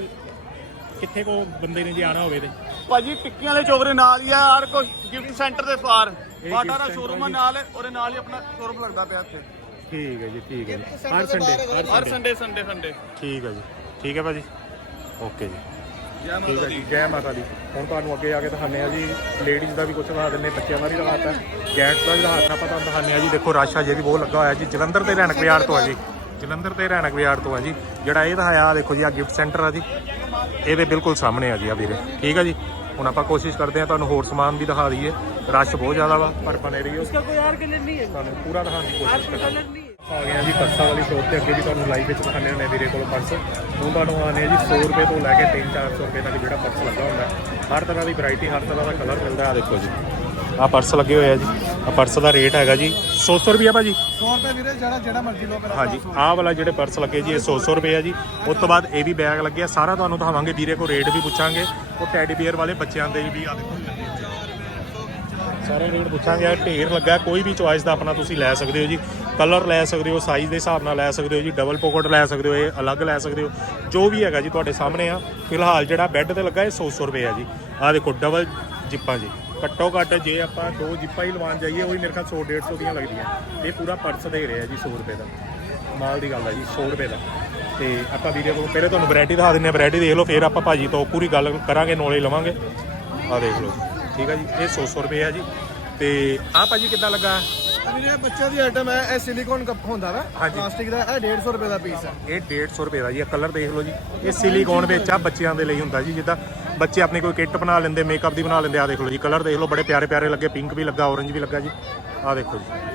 ਕਿੱਥੇ ਕੋ ਬੰਦੇ ਨੇ ਜੇ ਆਣਾ ਹੋਵੇ ਤੇ? ਭਾਜੀ ਟਿੱਕੀਆਂ ਵਾਲੇ ਚੋਕਰੇ ਨਾਲ ਹੀ ਆ ਆਰ ਕੋ ਗਿਫਟ ਸੈਂਟਰ ਦੇ ਫਾਰ। ਇਹ ਬਾਟਾ ਦਾ ਸ਼ੋਰੂਮ ਜੀ। ਨਾਲ ਉਹਦੇ ਨਾਲ ਹੀ ਆਪਣਾ ਸ਼ੋਰੂਮ ਲੱਗਦਾ ਪਿਆ ਇੱਥੇ। ਠੀਕ ਹੈ ਜੀ ਠੀਕ ਹੈ ਹਰ ਸੰਡੇ ਹਰ ਸੰਡੇ ਸੰਡੇ ਸੰਡੇ ਠੀਕ ਹੈ ਜੀ ਠੀਕ ਹੈ ਭਾਜੀ। ਓਕੇ ਜੈ। ਠੀਕ ਹੈ ਜੀ ਜੈ ਮਾਤਾ ਦੀ। ਹੁਣ ਤੁਹਾਨੂੰ ਅੱਗੇ ਆ ਕੇ ਦਿਖਾਉਂਦੇ ਆ ਜੀ ਲੇਡੀਜ਼ ਦਾ ਵੀ ਕੁਝ ਦਿਖਾ ਦਿੰਨੇ ਬੱਚਿਆਂ ਦਾ ਵੀ ਦਿਖਾਤਾ ਜੈਂਟਸ ਦਾ ਵੀ ਦਿਖਾਤਾ ਆਪਾਂ ਤੁਹਾਨੂੰ ਦਿਖਾਉਂਦੇ ਆ ਜੀ ਦੇਖੋ ਰਸ਼ ਅਜੇ ਵੀ ਬਹੁਤ ਲੱਗਾ ਹੋਇਆ ਜੀ। ਜਲੰਧਰ ਤੇ ਰੈਣਕ ਬਾਜ਼ਾਰ ਤੋਂ ਆ ਜੀ। ਜਲੰਧਰ ਤੇ ਰੈਣਕ ਬਾਜ਼ਾਰ ਤੋਂ ਆ ਜੀ। ਜਿਹੜਾ ਇਹ ਦਿਖਾਇਆ ਦੇਖੋ ਜੀ ਆ ਗਿਫਟ ਸੈਂਟਰ ਆ ਜੀ। ਇਹਦੇ ਬਿਲਕੁਲ ਸਾਹਮਣੇ ਆ ਜੀ ਆ ਵੀਰੇ। ਠੀਕ ਆ ਜੀ? ਹੁਣ ਆਪਾਂ ਕੋਸ਼ਿਸ਼ ਕਰਦੇ ਆ ਤੁਹਾਨੂੰ ਹੋਰ ਸਮਾਨ ਵੀ ਦਿਖਾ ਦਈਏ। ਰਸ਼ ਬਹੁਤ ਜ਼ਿਆਦਾ ਵਾ ਪਰ ਬਨੇ ਰਹੀਓ। ਕੋਈ ਯਾਰ ਕਿੰਨੇ ਨਹੀਂ ਹੈ। ਤੁਹਾਨੂੰ ਪੂਰਾ ਦਿਖਾਉਣ ਦੀ ਕੋਸ਼ਿਸ਼ ਕਰਾਂਗੇ। ਆ ਗਏ ਆ ਜੀ ਪਰਸਾਂ ਵਾਲੀ ਸ਼ੋਪ ਤੇ ਅੱਗੇ ਵੀ ਤੁਹਾਨੂੰ ਲਾਈਵ ਵਿੱਚ ਦਿਖਾਣੇ ਹੁੰਦੇ ਆ ਵੀਰੇ ਕੋਲ ਪਰਸ। ਹੁਣ ਤੁਹਾਨੂੰ ਆਨੇ ਆ ਜੀ 100 ਰੁਪਏ ਤੋਂ ਲੈ ਕੇ 3-400 ਰੁਪਏ ਤੱਕ ਜਿਹੜਾ ਪਰਸ ਲੱਗਾ ਹੁੰਦਾ। ਹਰ ਤਰ੍ਹਾਂ ਦੀ ਵੈਰਾਈਟੀ ਹਰ ਤਰ੍ਹਾਂ ਦਾ ਕਲਰ ਮਿਲਦਾ ਆ ਦੇਖੋ ਜੀ। ਆ ਪਰਸ ਲੱਗੇ ਹੋਏ ਆ ਜੀ। ਆ ਪਰਸ ਦਾ ਰੇਟ ਹੈਗਾ ਜੀ 100 ਰੁਪਏ ਭਾਜੀ। 100 ਰੁਪਏ ਵੀਰੇ ਜਿਹੜਾ ਜਿਹੜਾ ਮਰਜ਼ੀ ਲੋ ਹਾਂਜੀ ਆਹ ਵਾਲਾ ਜਿਹੜੇ ਪਰਸ ਲੱਗੇ ਜੀ ਇਹ 100 ਰੁਪਏ ਆ ਜੀ। ਉਸ ਤੋਂ ਬਾਅਦ ਇਹ ਵੀ ਬੈਗ ਲੱਗੇ ਆ ਸਾਰਾ ਤੁਹਾਨੂੰ ਦਿਖਾਵਾਂਗੇ ਵੀਰੇ ਕੋ ਰੇਟ ਵੀ ਪੁੱਛਾਂਗੇ। ਉਹ ਟੈਡੀ ਬੀਅਰ ਵਾਲੇ ਬੱਚਿਆਂ ਦੇ ਵੀ ਆ ਦੇਖੋ ਸਾਰੇ ਰੇਟ ਪੁੱਛਾਂਗੇ ਢੇਰ ਲੱਗਾ ਕੋਈ ਵੀ ਚੁਆਇਸ ਦਾ ਆਪਣਾ ਤੁਸੀਂ ਲੈ ਸਕਦੇ ਹੋ ਜੀ। ਕਲਰ ਲੈ ਸਕਦੇ ਹੋ ਸਾਈਜ਼ ਦੇ ਹਿਸਾਬ ਨਾਲ ਲੈ ਸਕਦੇ ਹੋ ਜੀ ਡਬਲ ਪੋਕਟ ਲੈ ਸਕਦੇ ਹੋ, ਇਹ ਅਲੱਗ ਲੈ ਸਕਦੇ ਹੋ। ਜੋ ਵੀ ਹੈਗਾ ਜੀ ਤੁਹਾਡੇ ਸਾਹਮਣੇ ਆ, ਫਿਲਹਾਲ ਜਿਹੜਾ ਬੈੱਡ ਤੇ ਲੱਗਾ ਇਹ 100 ਰੁਪਏ ਆ ਜੀ। ਆ ਦੇਖੋ ਡਬਲ ਜਿੱਪਾਂ ਜੀ। ਘੱਟੋ ਘੱਟ ਜੇ ਆਪਾਂ ਦੋ ਜਿੱਪਾਂ ਹੀ ਲਵਾਉਣ ਜਾਈਏ, ਉਹ ਹੀ ਮੇਰੇ ਖਿਆਲ 100 150 ਦੀਆਂ ਲੱਗਦੀਆਂ। ਇਹ ਪੂਰਾ ਪਰਸ ਦੇ ਰਿਹਾ ਜੀ 100 ਰੁਪਏ ਦਾ। ਮਾਲ ਦੀ ਗੱਲ ਆ ਜੀ 100 ਰੁਪਏ ਦਾ। ਤੇ ਆਪਾਂ ਵੀਡੀਓ ਕੋਲ ਪਹਿਲੇ ਤੁਹਾਨੂੰ ਵੈਰਾਈਟੀ ਦਿਖਾ ਦਿੰਨੇ ਆ ਵੈਰਾਈਟੀ ਦੇਖ ਲਓ, ਫਿਰ ਆਪਾਂ ਭਾਜੀ ਤੋਂ ਪੂਰੀ ਗੱਲ ਕਰਾਂਗੇ ਨੌਲੇਜ ਲਵਾਂਗੇ। ਆ ਦੇਖ ਲਓ। ਠੀਕ ਆ ਜੀ, ਇਹ 100 100 ਰੁਪਏ ਆ ਜੀ। ਤੇ ਆ ਭਾਜੀ ਕਿੱਦਾਂ ਲੱਗਾ? ਵੀਰੇ ਬੱਚੇ ਦੀ ਆਈਟਮ ਹੈ ਇਹ ਸਿਲੀਕੋਨ ਕੱਪ ਹੁੰਦਾ ਵਾ ਹਾਂਜੀ। ਪਲਾਸਟਿਕ ਦਾ ਇਹ 150 ਰੁਪਏ ਦਾ ਪੀਸ ਹੈ। ਇਹ 150 ਰੁਪਏ ਦਾ ਜੀ ਇਹ ਕਲਰ ਦੇਖ ਲਓ ਜੀ। ਇਹ ਸਿਲੀਕੋਨ ਵਿੱਚ ਆ ਬੱਚਿਆਂ ਦੇ ਲਈ ਹੁੰਦਾ ਜੀ ਜਿੱਦਾਂ ਬੱਚੇ ਆਪਣੀ ਕੋਈ ਕਿੱਟ ਬਣਾ ਲੈਂਦੇ ਮੇਕਅਪ ਦੀ ਬਣਾ ਲੈਂਦੇ ਆ ਦੇਖ ਲਓ ਜੀ। ਕਲਰ ਦੇਖ ਲਓ ਬੜੇ ਪਿਆਰੇ ਪਿਆਰੇ ਲੱਗੇ ਪਿੰਕ ਵੀ ਲੱਗਾ orange ਵੀ ਲੱਗਾ ਜੀ। ਆ ਦੇਖੋ ਜੀ।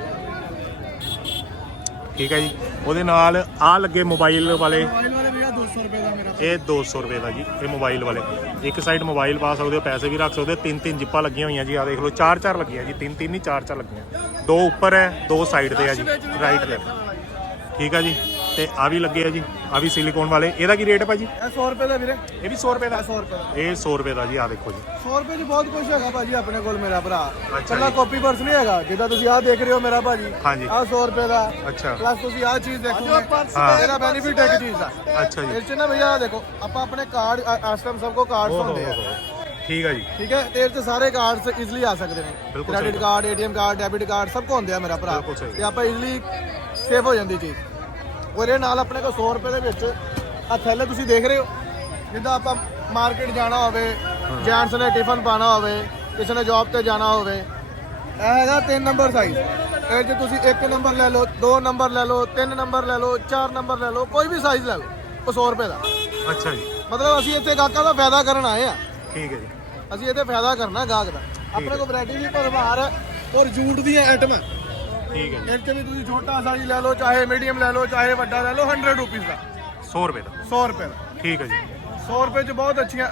ਠੀਕ ਹੈ ਜੀ। ਉਹਦੇ ਨਾਲ ਆ ਲੱਗੇ ਮੋਬਾਈਲ ਵਾਲੇ 200 ਰੁਪਏ ਦਾ ਮੇਰਾ ਇਹ 200 ਰੁਪਏ ਦਾ ਜੀ ਇਹ ਮੋਬਾਈਲ ਵਾਲੇ। ਇੱਕ ਸਾਈਡ ਮੋਬਾਈਲ ਪਾ ਸਕਦੇ ਹੋ ਪੈਸੇ ਵੀ ਰੱਖ ਸਕਦੇ ਹੋ ਤਿੰਨ ਤਿੰਨ ਜਿੱਪਾਂ ਲੱਗੀਆਂ ਹੋਈਆਂ ਜੀ ਆ ਦੇਖ ਲਓ ਚਾਰ ਚਾਰ ਲੱਗੀਆਂ ਜੀ ਤਿੰਨ ਤਿੰਨ ਨਹੀਂ ਚਾਰ ਚਾਰ ਲੱਗੀਆਂ। ਦੋ ਉੱਪਰ ਹੈ ਦੋ ਸਾਈਡ ਤੇ ਆ ਜੀ ਰਾਈਟ ਲੈਫਟ ਠੀਕ ਆ ਜੀ। ਤੇ ਆ ਵੀ ਲੱਗੇ ਆ ਜੀ ਆ ਵੀ ਸਿਲੀਕੋਨ ਵਾਲੇ। ਇਹਦਾ ਕੀ ਰੇਟ ਹੈ ਭਾਜੀ? ਇਹ 100 ਰੁਪਏ ਦਾ ਵੀਰੇ। ਇਹ ਵੀ 100 ਰੁਪਏ ਦਾ? 100 ਰੁਪਏ ਦਾ। ਇਹ 100 ਰੁਪਏ ਦਾ ਜੀ ਆ ਦੇਖੋ ਜੀ। 100 ਰੁਪਏ 'ਚ ਬਹੁਤ ਕੁਝ ਹੈਗਾ ਭਾਜੀ ਆਪਣੇ ਕੋਲ ਮੇਰਾ ਭਰਾ। ਅੱਛਾ ਕੱਲਾ। ਕਾਪੀ ਪਰਸ ਨਹੀਂ ਹੈਗਾ ਜਿੱਦਾਂ ਤੁਸੀਂ ਆਹ ਦੇਖ ਰਹੇ ਹੋ ਮੇਰਾ ਭਾਜੀ। ਹਾਂਜੀ। ਆਹ 100 ਰੁਪਏ ਦਾ। ਅੱਛਾ। ਪਲੱਸ ਤੁਸੀਂ ਆਹ ਚੀਜ਼ ਦੇਖੋਗੇ ਹਾਂ। ਇਹਦਾ ਬੈਨੀਫਿਟ ਇੱਕ ਚੀਜ਼ ਦਾ। ਅੱਛਾ ਜੀ। ਇਹ 'ਚ ਨਾ ਭਈਆ ਦੇਖੋ ਆਪਾਂ ਆਪਣੇ ਕਾਰਡ ਇਸ ਟਾਈਮ ਸਭ ਕੋ ਕਾਰਡਸ ਹੋ ਹੁੰਦੇ ਆ। ਹੋ। ਠੀਕ ਆ ਜੀ। ਠੀਕ ਹੈ? ਤੇ ਇਹ 'ਚ ਸਾਰੇ ਕਾਰਡਸ ਈਜ਼ੀਲੀ ਆ ਸਕਦੇ ਨੇ। Credit card ATM card debit card ਸਭ ਕੋ ਹੁੰਦੇ ਆ ਮੇਰਾ ਭਰਾ। ਤੇ ਆਪਾਂ ਈਜ਼ੀਲੀ ਸੇਵ ਹੋ ਜਾਂਦੀ ਚੀਜ਼। ਉਹਦੇ ਨਾਲ ਆਪਣੇ ਕੋਲ 100 ਰੁਪਏ ਦੇ ਵਿੱਚ ਆ ਥੈਲੇ ਤੁਸੀਂ ਦੇਖ ਰਹੇ ਹੋ। ਜਿੱਦਾਂ ਆਪਾਂ ਮਾਰਕੀਟ ਜਾਣਾ ਹੋਵੇ ਜੈਂਟਸ ਨੇ ਟਿਫਨ ਪਾਣਾ ਹੋਵੇ ਕਿਸੇ ਨੇ ਜੌਬ ਤੇ ਜਾਣਾ ਹੋਵੇ ਇਹ ਹੈਗਾ 3 ਨੰਬਰ ਸਾਈਜ਼ ਇਹ 'ਚ ਤੁਸੀਂ 1 ਨੰਬਰ ਲੈ ਲਓ 2 ਨੰਬਰ ਲੈ ਲਓ 3 ਨੰਬਰ ਲੈ ਲਓ 4 ਨੰਬਰ ਲੈ ਲਓ ਕੋਈ ਵੀ ਸਾਈਜ਼ ਲੈ ਲਓ ਉਹ 100 ਰੁਪਏ ਦਾ। ਅੱਛਾ ਜੀ। ਮਤਲਬ ਅਸੀਂ ਇੱਥੇ ਗਾਹਕਾਂ ਦਾ ਫਾਇਦਾ ਕਰਨ ਆਏ ਆ ਠੀਕ ਹੈ ਜੀ। ਅਸੀਂ ਇਹਦੇ ਫਾਇਦਾ ਕਰਨਾ ਗਾਹਕ ਦਾ। ਆਪਣੇ ਕੋਲ ਵੈਰਾਈਟੀ ਵੀ ਭਰਮਾਰ ਔਰ ਜੂਟ ਦੀਆਂ ਆਈਟਮਾਂ ਠੀਕ ਹੈ ਜੀ ਇਹ 'ਚ ਵੀ ਤੁਸੀਂ ਛੋਟਾ ਸਾਈਜ਼ ਲੈ ਲਓ ਚਾਹੇ ਮੀਡੀਅਮ ਲੈ ਲਓ ਚਾਹੇ ਵੱਡਾ ਲੈ ਲਓ 100 ਰੁਪਏ ਦਾ 100 ਰੁਪਏ ਦਾ 100 ਰੁਪਏ ਦਾ ਠੀਕ ਹੈ ਜੀ 100 ਰੁਪਏ 'ਚ ਬਹੁਤ ਅੱਛੀਆਂ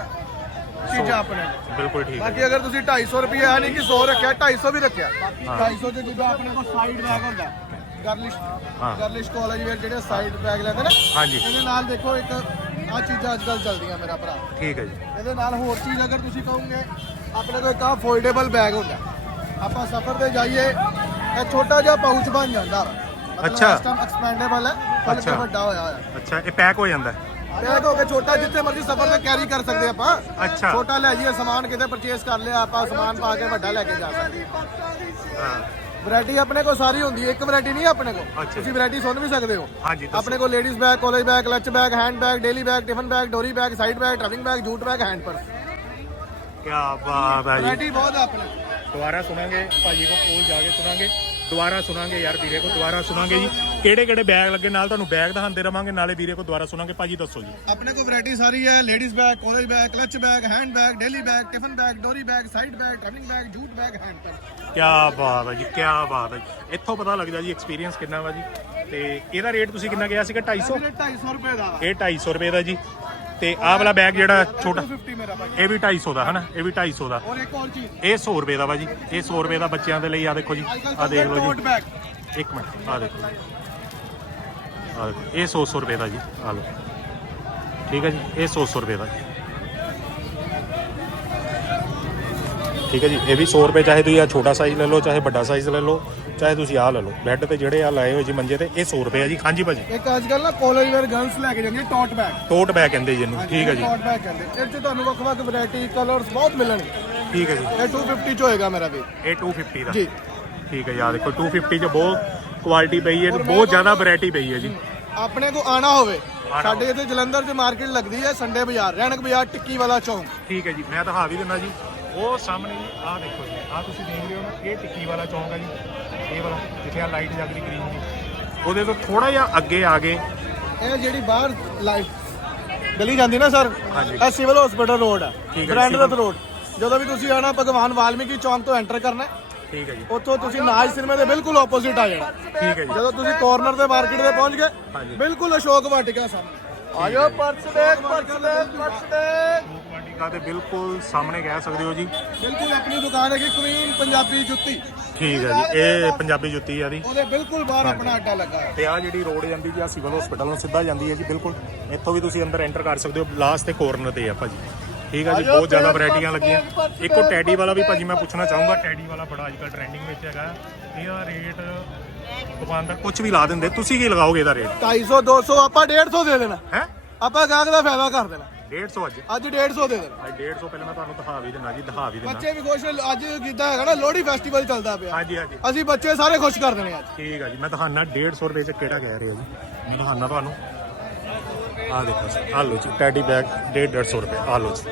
ਚੀਜ਼ਾਂ ਆਪਣੇ ਕੋਲ। ਬਿਲਕੁਲ ਠੀਕ ਹੈ ਬਾਕੀ ਅਗਰ ਤੁਸੀਂ 250 ਰੁਪਏ ਆ ਨਹੀਂ ਕਿ 100 ਰੱਖਿਆ 250 ਵੀ ਰੱਖਿਆ 250 'ਚ ਜਿੱਦਾਂ ਆਪਣੇ ਕੋਲ ਸਾਈਡ ਬੈਗ ਹੁੰਦਾ ਗਰਲਿਸ਼ ਹਾਂ। ਗਰਲਿਸ਼ ਕਾਲਜ ਵੇਅਰ ਜਿਹੜੇ ਸਾਈਡ ਬੈਗ ਲੈਂਦੇ ਨੇ ਹਾਂਜੀ ਇਹਦੇ ਨਾਲ ਦੇਖੋ ਇੱਕ ਆ ਚੀਜ਼ਾਂ ਅੱਜ ਕੱਲ ਚੱਲਦੀਆਂ ਮੇਰਾ ਭਰਾ ਠੀਕ ਹੈ ਜੀ ਇਹਦੇ ਨਾਲ ਹੋਰ ਚੀਜ਼ ਅਗਰ ਤੁਸੀਂ ਕਹੋਗੇ ਆਪਣੇ ਕੋਲ ਇੱਕ ਆ ਫੋਲਡੇਬਲ ਬੈਗ ਹੁੰਦਾ ਆਪਾਂ ਸਫ਼ਰ ਤੇ ਜਾਈਏ ਇਹ ਛੋਟਾ ਜਿਹਾ ਪਾਊਚ ਬਣ ਜਾਂਦਾ ਅੱਛਾ। ਇਸ ਟਾਈਮ ਐਕਸਪੈਂਡੇਬਲ ਹੈ ਫੁੱਲ ਅੱਛਾ। ਵੱਡਾ ਹੋਇਆ ਹੋਇਆ ਅੱਛਾ ਇਹ ਪੈਕ ਹੋ ਜਾਂਦਾ ਹੈ। ਬੈਗ ਹੋ ਕੇ ਛੋਟਾ ਜਿੱਥੇ ਮਰਜ਼ੀ ਸਫ਼ਰ ਤੇ ਕੈਰੀ ਕਰ ਸਕਦੇ ਆਪਾਂ ਅੱਛਾ ਛੋਟਾ ਲੈ ਜਾਈਏ ਸਮਾਨ ਕਿਤੇ ਪਰਚੇਸ ਕਰ ਲਿਆ ਆਪਾਂ ਸਮਾਨ ਪਾ ਕੇ ਵੱਡਾ ਲੈ ਕੇ ਜਾ ਸਕਦੇ ਹਾਂ ਵੈਰਾਈਟੀ ਆਪਣੇ ਕੋਲ ਸਾਰੀ ਹੁੰਦੀ ਹੈ ਇੱਕ ਵੈਰਾਈਟੀ ਨਹੀਂ ਹੈ ਆਪਣੇ ਕੋਲ ਅੱਛਾ। ਤੁਸੀਂ ਵੈਰਾਈਟੀ ਸੁਣ ਵੀ ਸਕਦੇ ਹੋ ਹਾਂਜੀ ਦੱਸੋ। ਆਪਣੇ ਕੋਲ ladies bag college bag clutch bag hand bag daily bag tiffin bag ਡੋਰੀ bag side bag travelling bag jute bag hand purse ਕੀ ਬਾਤ ਹੈ ਜੀ ਵੈਰਾਈਟੀ ਬਹੁਤ ਹੈ ਆਪਣੇ ਕੋਲ। ਦੁਬਾਰਾ ਸੁਣਾਂਗੇ ਭਾਜੀ ਕੋ ਕੋਲ ਜਾ ਕੇ ਸੁਣਾਂਗੇ ਦੁਬਾਰਾ ਸੁਣਾਂਗੇ ਯਾਰ ਵੀਰੇ ਕੋ ਦੁਬਾਰਾ ਸੁਣਾਂਗੇ ਜੀ। ਕਿਹੜੇ ਕਿਹੜੇ ਬੈਗ ਲੱਗੇ? ਨਾਲ ਤੁਹਾਨੂੰ ਬੈਗ ਦਿਖਾਉਂਦੇ ਰਵਾਂਗੇ ਨਾਲੇ ਵੀਰੇ ਕੋ ਦੁਬਾਰਾ ਸੁਣਾਂਗੇ। ਭਾਜੀ ਦੱਸੋ ਜੀ। ਆਪਣੇ ਕੋਲ ਵੈਰਾਈਟੀ ਸਾਰੀ ਹੈ ladies bag college bag clutch bag hand bag daily bag tiffin bag ਡੋਰੀ bag side bag travelling bag jute bag hand purse ਕੀ ਬਾਤ ਹੈ ਜੀ ਕੀ ਬਾਤ ਹੈ ਜੀ। ਇੱਥੋਂ ਪਤਾ ਲੱਗਦਾ ਜੀ ਐਕਸਪੀਰੀਅੰਸ ਕਿੰਨਾ ਵਾ ਜੀ। ਤੇ ਇਹਦਾ ਰੇਟ ਤੁਸੀਂ ਕਿੰਨਾ ਗਿਆ ਸੀਗਾ? 250 ਵੀਰੇ 250 ਰੁਪਏ ਦਾ ਇਹ 250 ਰੁਪਏ ਦਾ ਜੀ। ਤੇ ਆਹ ਵਾਲਾ ਬੈਗ ਜਿਹੜਾ ਛੋਟਾ 250 ਮੇਰਾ ਭਾਈ ਇਹ ਵੀ 250 ਦਾ ਹਨਾ? ਇਹ ਵੀ 250 ਦਾ। ਔਰ ਇੱਕ ਹੋਰ ਚੀਜ਼। ਇਹ 100 ਰੁਪਏ ਦਾ ਵਾ ਜੀ। ਇਹ 100 ਰੁਪਏ ਦਾ ਬੱਚਿਆਂ ਦੇ ਲਈ ਆ ਦੇਖੋ ਜੀ। ਆ ਦੇਖ ਲਓ ਜੀ। ਇੱਕ ਮਿੰਟ ਆ ਦੇਖੋ ਆ ਦੇਖੋ ਇਹ 100 100 ਰੁਪਏ ਦਾ ਜੀ। ਆ ਲਓ। ਠੀਕ ਹੈ ਜੀ ਇਹ 100 100 ਰੁਪਏ ਦਾ। ਜੀ ਠੀਕ ਹੈ ਜੀ ਇਹ ਵੀ 100 ਰੁਪਏ ਚਾਹੇ ਤੁਸੀਂ ਆ ਛੋਟਾ ਸਾਈਜ਼ ਲੈ ਲਓ ਚਾਹੇ ਵੱਡਾ ਸਾਈਜ਼ ਲੈ ਲਓ। ਚਾਹੇ ਤੁਸੀਂ ਆ ਲੈ ਲਓ। ਬੈੱਡ ਤੇ ਜਿਹੜੇ ਆ ਲਾਏ ਹੋਏ ਜੀ ਮੰਜੇ ਤੇ ਇਹ 100 ਰੁਪਏ ਆ ਜੀ। ਹਾਂਜੀ ਭਾਜੀ। ਇੱਕ ਅੱਜ ਕੱਲ ਨਾ ਕਾਲਜ ਵੇਅਰ ਗਰਲਸ ਲੈ ਕੇ ਜਾਂਦੀਆਂ ਟੋਟ ਬੈਗ ਟੋਟ ਬੈਗ ਕਹਿੰਦੇ ਜੀ ਇਹਨੂੰ। ਠੀਕ ਹੈ ਜੀ। ਟੋਟ ਬੈਗ ਕਹਿੰਦੇ। ਇਹ 'ਚ ਤੁਹਾਨੂੰ ਵੱਖ ਵੱਖ ਵੈਰਾਈਟੀ ਕਲਰਸ ਬਹੁਤ ਮਿਲਣਗੇ। ਠੀਕ ਹੈ ਜੀ। ਇਹ 250 ਚ ਹੋਏਗਾ ਮੇਰਾ ਵੀ ਇਹ 250 ਦਾ। ਜੀ। ਠੀਕ ਹੈ ਯਾਰ ਦੇਖੋ 250 ਚ ਬਹੁਤ ਕੁਆਲਿਟੀ ਪਈ ਹੈ ਤੇ ਬਹੁਤ ਜ਼ਿਆਦਾ ਵੈਰਾਈਟੀ ਪਈ ਹੈ ਜੀ। ਆਪਣੇ ਕੋ ਆਣਾ ਹੋਵੇ ਆਉਣਾ ਸਾਡੇ ਇੱਥੇ ਜਲੰਧਰ 'ਚ ਮਾਰਕੀਟ ਲੱਗਦੀ ਹੈ ਸੰਡੇ ਬਾਜ਼ਾਰ ਰੈਣਕ ਬਾਜ਼ਾਰ ਟਿੱਕੀ ਵਾਲਾ ਚੌਂਕ। ਠੀਕ ਹੈ ਜੀ ਮੈਂ ਦਿਖਾ ਵੀ ਦਿੰਦਾ ਜੀ। ਉਹ ਸਾਹਮਣੇ ਜੀ ਆਹ ਦੇਖੋ ਜੀ ਆਹ ਤੁਸੀਂ ਦੇਖ ਰਹੇ ਹੋ ਨਾ ਇਹ ਟਿੱਕੀ ਵਾਲਾ ਚੌਂਕ ਹੈ ਜੀ। ਇਹ ਵਾਲਾ ਜਿੱਥੇ ਆ ਲਾਈਟ ਜਗ ਰਹੀ ਗ੍ਰੀਨ ਦੀ। ਉਹਦੇ ਤੋਂ ਥੋੜਾ ਜਿਹਾ ਅੱਗੇ ਆ ਗਏ ਇਹ ਜਿਹੜੀ ਬਾਹਰ ਲਾਈਟ ਗਲੀ ਜਾਂਦੀ ਨਾ ਸਰ ਹਾਂਜੀ। ਇਹ ਸਿਵਲ ਹਸਪੀਟਲ ਰੋਡ ਹੈ ਠੀਕ ਹੈ, ਰੋਡ ਜਦੋਂ ਵੀ ਤੁਸੀਂ ਆਣਾ ਭਗਵਾਨ ਵਾਲਮੀਕੀ ਚੌਂਕ ਤੋਂ ਐਂਟਰ ਕਰਨਾ ਹੈ, ਠੀਕ ਹੈ ਜੀ। ਉੱਥੋਂ ਤੁਸੀਂ ਨਾਜ ਸਿਨੇਮੇ ਦੇ ਬਿਲਕੁਲ ਆਪੋਜ਼ਿਟ ਆ ਜਾਣਾ। ਠੀਕ ਹੈ ਜੀ। ਜਦੋਂ ਤੁਸੀਂ ਕਾਰਨਰ ਤੇ ਮਾਰਕੀਟ ਦੇ ਪਹੁੰਚ ਹਾਂਜੀ। ਗਏ ਬਿਲਕੁਲ ਅਸ਼ੋਕ ਵਾਟਿਕਾ ਸਾਹਮਣੇ। ਆ ਜਾਓ ਪਰਸ ਦੇਖ ਪਰਸ ਦੇਖ ਪਰਸ ਦੇਖ ਵਾਟਿਕਾ ਦੇ ਬਿਲਕੁਲ ਸਾਹਮਣੇ ਕਹਿ ਸਕਦੇ ਹੋ ਜੀ। ਬਿਲਕੁਲ ਆਪਣੀ ਦੁਕਾਨ ਹੈਗੀ ਕੁਈਨ ਪੰਜਾਬੀ ਜੁੱਤੀ। ਠੀਕ ਹੈ ਜੀ ਇਹ ਪੰਜਾਬੀ ਜੁੱਤੀ ਆ ਦੀ ਉਹਦੇ ਬਿਲਕੁਲ ਬਾਹਰ ਆਪਣਾ ਅੱਡਾ ਲੱਗਾ ਹੈ ਤੇ ਆ ਜਿਹੜੀ ਰੋਡ ਜਾਂਦੀ ਜੀ ਆ ਸਿਵਲ ਹਸਪੀਟਲ ਨੂੰ ਸਿੱਧਾ ਜਾਂਦੀ ਹੈ ਜੀ ਬਿਲਕੁਲ। ਇੱਥੋਂ ਵੀ ਤੁਸੀਂ ਅੰਦਰ ਐਂਟਰ ਕਰ ਸਕਦੇ ਹੋ ਲਾਸਟ ਤੇ ਕੋਰਨਰ ਤੇ ਆ ਭਾਜੀ। ਠੀਕ ਆ ਜੀ ਬਹੁਤ ਜ਼ਿਆਦਾ ਵੈਰਾਈਟੀਆਂ ਲੱਗੀਆਂ। ਇੱਕੋ ਟੈਡੀ ਵਾਲਾ ਵੀ ਭਾਜੀ ਮੈਂ ਪੁੱਛਣਾ ਚਾਹੂੰਗਾ ਟੈਡੀ ਵਾਲਾ ਬੜਾ ਅੱਜਕੱਲ ਟ੍ਰੈਂਡਿੰਗ ਵਿੱਚ ਹੈਗਾ। ਇਹਦਾ ਰੇਟ ਦੁਕਾਨਦਾਰ ਕੁਝ ਵੀ ਲਾ ਦਿੰਦੇ। ਤੁਸੀਂ ਕੀ ਲਗਾਓਗੇ ਇਹਦਾ ਰੇਟ 250 200 ਆਪਾਂ 150 ਦੇ ਦੇਣਾ। ਹੈ? ਆਪਾਂ ਗਾਹਕ ਦਾ ਫਾਇਦਾ ਕਰ ਦੇਣਾ। 150 ਅੱਜ। ਅੱਜ 150 ਦੇ ਦੇਣਾ। ਅੱਜ 150 ਪਹਿਲਾਂ ਮੈਂ ਤੁਹਾਨੂੰ ਦਿਖਾ ਵੀ ਦਿੰਦਾ ਜੀ ਦਿਖਾ ਵੀ ਦਿੰਦਾ। ਬੱਚੇ ਵੀ ਖੁਸ਼ ਨੇ, ਅੱਜ ਕੀਤਾ ਹੈਗਾ ਨਾ ਲੋਹੜੀ ਫੈਸਟੀਵਲ ਚੱਲਦਾ ਪਿਆ। ਹਾਂਜੀ ਹਾਂਜੀ। ਅਸੀਂ ਬੱਚੇ ਸਾਰੇ ਖੁਸ਼ ਕਰ ਦੇਣੇ ਅੱਜ। ਠੀਕ ਆ ਜੀ ਮੈਂ ਦਿਖਾਣਾ 150 ਰੁਪਏ ਚ ਕਿਹੜਾ ਕਹਿ ਰਹੇ ਜੀ। ਮੈਂ ਤੁਹਾਨੂੰ। ਆ ਦੇਖੋ ਜੀ ਆ ਲਓ ਜੀ ਟੈਡੀ ਬੈਗ 150 ਰੁਪਏ ਆ ਲਓ ਜੀ।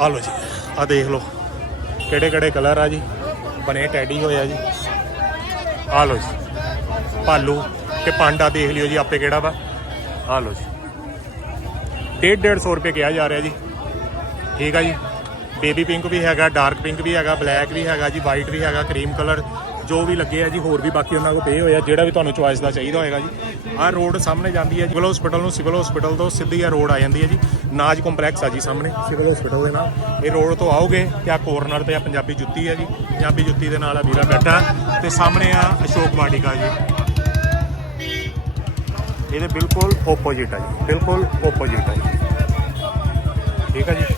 ਆ ਜੀ ਆ ਦੇਖ ਲਓ ਕਿਹੜੇ ਕਿਹੜੇ ਕਲਰ ਆ ਜੀ ਬਣੇ ਟੈਡੀ ਹੋਇਆ ਜੀ। ਆ ਜੀ ਭਾਲੂ ਤੇ ਪਾਂਡਾ ਦੇਖ ਲਿਓ ਜੀ ਆਪੇ ਕਿਹੜਾ ਵਾ। ਆ ਲਓ ਜੀ। ਡੇਢ ਡੇਢ ਸੌ ਰੁਪਏ ਕਿਹਾ ਜਾ ਰਿਹਾ ਜੀ। ਠੀਕ ਆ ਜੀ। ਬੇਬੀ ਪਿੰਕ ਵੀ ਹੈਗਾ, ਡਾਰਕ ਪਿੰਕ ਵੀ ਹੈਗਾ, ਬਲੈਕ ਵੀ ਹੈਗਾ ਜੀ, ਵਾਈਟ ਵੀ ਹੈਗਾ, ਕਰੀਮ ਕਲਰ, ਜੋ ਵੀ ਲੱਗੇ ਆ ਜੀ, ਹੋਰ ਵੀ ਬਾਕੀ ਉਹਨਾਂ ਕੋਲ ਪਏ ਹੋਏ ਆ, ਜਿਹੜਾ ਵੀ ਤੁਹਾਨੂੰ ਚੁਆਇਸ ਦਾ ਚਾਹੀਦਾ ਹੋਏਗਾ ਜੀ। ਆਹ ਰੋਡ ਸਾਹਮਣੇ ਜਾਂਦੀ ਹੈ ਜੀ। ਸਿਵਲ ਹਸਪੀਟਲ ਨੂੰ ਸਿਵਲ ਹਸਪੀਟਲ ਤੋਂ ਸਿੱਧੀ ਆ ਰੋਡ ਆ ਜਾਂਦੀ ਹੈ ਜੀ। ਨਾਜ ਕੰਪਲੈਕਸ ਆ ਜੀ ਸਾਹਮਣੇ, ਸਿਵਲ ਹਸਪੀਟਲ ਦੇ ਨਾਲ। ਇਹ ਰੋਡ ਤੋਂ ਆਓਗੇ ਤੇ ਆ ਕੋਰਨਰ ਤੇ ਆ ਪੰਜਾਬੀ ਜੁੱਤੀ ਹੈ ਜੀ। ਪੰਜਾਬੀ ਜੁੱਤੀ ਦੇ ਨਾਲ ਆ ਵੀਰਾ ਬੈਠਾ। ਤੇ ਸਾਹਮਣੇ ਆ ਅਸ਼ੋਕ ਵਾਟਿਕਾ ਜੀ। ਇਹਦੇ ਬਿਲਕੁਲ ਓਪੋਜਿਟ ਆ ਜੀ। ਬਿਲਕੁਲ ਓਪੋਜਿਟ ਆ ਜੀ। ਠੀਕ ਹੈ ਜੀ?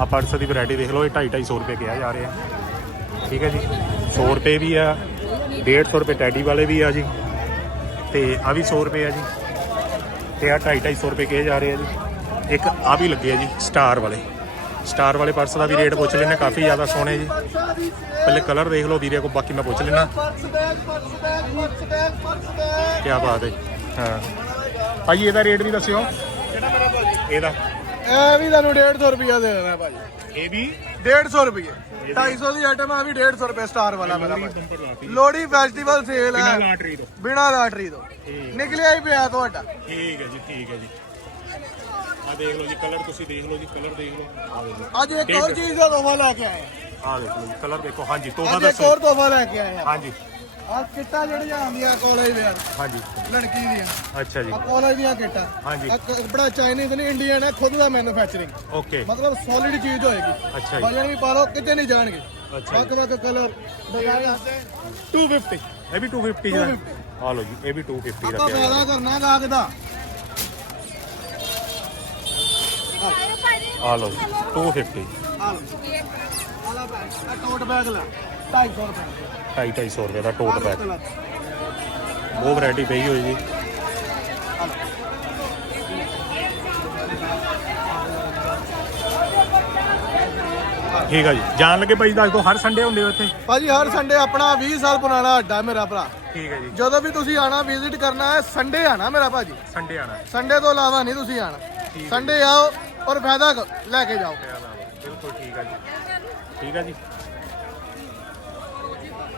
ਆ ਪਰਸ ਦੀ ਵੈਰਾਈਟੀ ਦੇਖ ਲਓ ਇਹ 2.5 250 ਰੁਪਏ ਕਿਹਾ ਜਾ ਰਿਹਾ। ਠੀਕ ਹੈ ਜੀ? 100 ਰੁਪਏ ਵੀ ਆ 150 ਰੁਪਏ ਟੈਡੀ ਵਾਲੇ ਵੀ ਆ ਜੀ। ਤੇ ਆ ਵੀ 100 ਰੁਪਏ ਆ ਜੀ। ਤੇ ਆ 2.5 250 ਰੁਪਏ ਕਿਹਾ ਜਾ ਰਿਹਾ ਜੀ। ਇੱਕ ਆ ਵੀ ਲੱਗੇ ਆ ਜੀ ਸਟਾਰ ਵਾਲੇ। ਸਟਾਰ ਵਾਲੇ ਪਰਸ ਦਾ ਵੀ ਰੇਟ ਪੁੱਛ ਲੈਣੇ ਕਾਫੀ ਜ਼ਿਆਦਾ ਸੋਹਣੇ ਜੀ। ਪਹਿਲੇ ਕਲਰ ਦੇਖ ਲਓ ਵੀਰੇ ਕੋ ਬਾਕੀ ਮੈਂ ਪੁੱਛ ਲੈਣਾ ਕੀ ਬਾਤ ਹੈ। ਹਾਂ। ਭਾਜੀ ਇਹਦਾ ਰੇਟ ਵੀ ਦੱਸਿਓ। ਕਿਹੜਾ ਮੇਰਾ ਭਾਜੀ? ਇਹਦਾ। ਇਹ ਵੀ ਤੁਹਾਨੂੰ 150 ਰੁਪਿਆ ਦੇ ਦੇਣਾ ਭਾਜੀ। ਇਹ ਵੀ? 150 ਰੁਪਏ 250 ਦੀ ਆਈਟਮ ਆ ਵੀ 150 ਰੁਪਏ ਸਟਾਰ ਵਾਲਾ ਮੇਰਾ ਭਾਜੀ। ਲੋਹੜੀ ਫੈਸਟੀਵਲ ਸੇਲ ਹੈ। ਲਾਟਰੀ ਤੋਂ। ਬਿਨਾ ਲਾਟਰੀ ਤੋਂ। ਨਿਕਲਿਆ ਹੀ ਪਿਆ ਤੁਹਾਡਾ। ਠੀਕ ਹੈ ਜੀ ਠੀਕ ਹੈ ਜੀ। ਆ ਦੇਖ ਲਓ ਜੀ ਕਲਰ ਤੁਸੀਂ ਦੇਖ ਲਓ ਜੀ ਕਲਰ ਦੇਖ ਲਓ। ਅੱਜ ਇੱਕ ਹੋਰ ਚੀਜ਼ ਦਾ ਤੋਹਫਾ ਲੈ ਕੇ ਆਏ। ਆ ਦੇਖ ਲਓ ਕਲਰ ਦੇਖੋ। ਹਾਂਜੀ ਤੋਹਫਾ ਅੱਜ ਇੱਕ ਦੱਸੋ। ਹੋਰ ਤੋਹਫਾ ਲੈ ਕੇ ਆਏ ਆ। ਹਾਂਜੀ। ਆ ਕਿੱਟਾਂ ਜਿਹੜੀਆਂ ਆਉਂਦੀਆਂ ਕਾਲਜ ਦੀਆਂ ਹਾਂਜੀ। ਲੜਕੀ ਦੀਆਂ। ਅੱਛਾ ਜੀ। ਆ ਕਾਲਜ ਦੀਆਂ ਕਿੱਟਾਂ। ਹਾਂਜੀ। ਆ ਕੱਪੜਾ ਚਾਈਨੀਜ਼ ਨਹੀਂ ਇੰਡੀਅਨ ਹੈ ਖੁਦ ਦਾ ਮੈਨੂਫੈਕਚਰਿੰਗ ਓਕੇ ਮਤਲਬ ਸੋਲਿਡ ਚੀਜ਼ ਹੋਏਗੀ। ਅੱਛਾ ਜੀ। ਵਜਨ ਵੀ ਪਾ ਲਓ ਕਿਤੇ ਨਹੀਂ ਜਾਣਗੇ। ਅੱਛਾ ਵੱਖ ਵੱਖ ਕਲਰ ਡਿਜ਼ਾਈਨ 250 ਇਹ ਵੀ 250 ਦਾ ਆ ਲਓ ਜੀ ਇਹ ਵੀ 250 ਆਪਾਂ ਰੱਖਿਆ ਫਾਇਦਾ ਕਰਨਾ ਗਾਹਕ ਦਾ। ਆ ਲਓ ਜੀ 250 ਆ ਲਓ। ਆਲਾ ਬੈਗ ਆ ਟੋਟ ਬੈਗ ਲੈ। 250 ਰੁਪਏ। 250 250 ਰੁਪਏ ਦਾ ਟੋਟ ਬੈਗ ਬਹੁਤ ਵੈਰਾਈਟੀ ਪਈ ਹੋਈ ਜੀ। ਠੀਕ ਆ ਜੀ। ਜਾਣ ਲੱਗੇ ਭਾਈ ਦੱਸ ਦਿਓ ਹਰ ਸੰਡੇ ਹੁੰਦੇ ਹੋ ਇੱਥੇ? ਭਾਜੀ ਹਰ ਸੰਡੇ ਆਪਣਾ 20 ਸਾਲ ਪੁਰਾਣਾ ਅੱਡਾ ਮੇਰਾ ਭਰਾ। ਠੀਕ ਹੈ ਜੀ। ਜਦੋਂ ਵੀ ਤੁਸੀਂ ਆਣਾ ਵਿਜ਼ਿਟ ਕਰਨਾ ਹੈ ਸੰਡੇ ਆਣਾ ਮੇਰਾ ਭਾਜੀ। ਸੰਡੇ ਆਣਾ ਸੰਡੇ ਤੋਂ ਇਲਾਵਾ ਨਹੀਂ ਤੁਸੀਂ ਆਣਾ ਸੰਡੇ ਆਓ ਔਰ ਫਾਇਦਾ ਲੈ ਕੇ ਜਾਓ। ਬਿਲਕੁਲ ਠੀਕ ਆ ਜੀ। ਠੀਕ ਆ ਜੀ।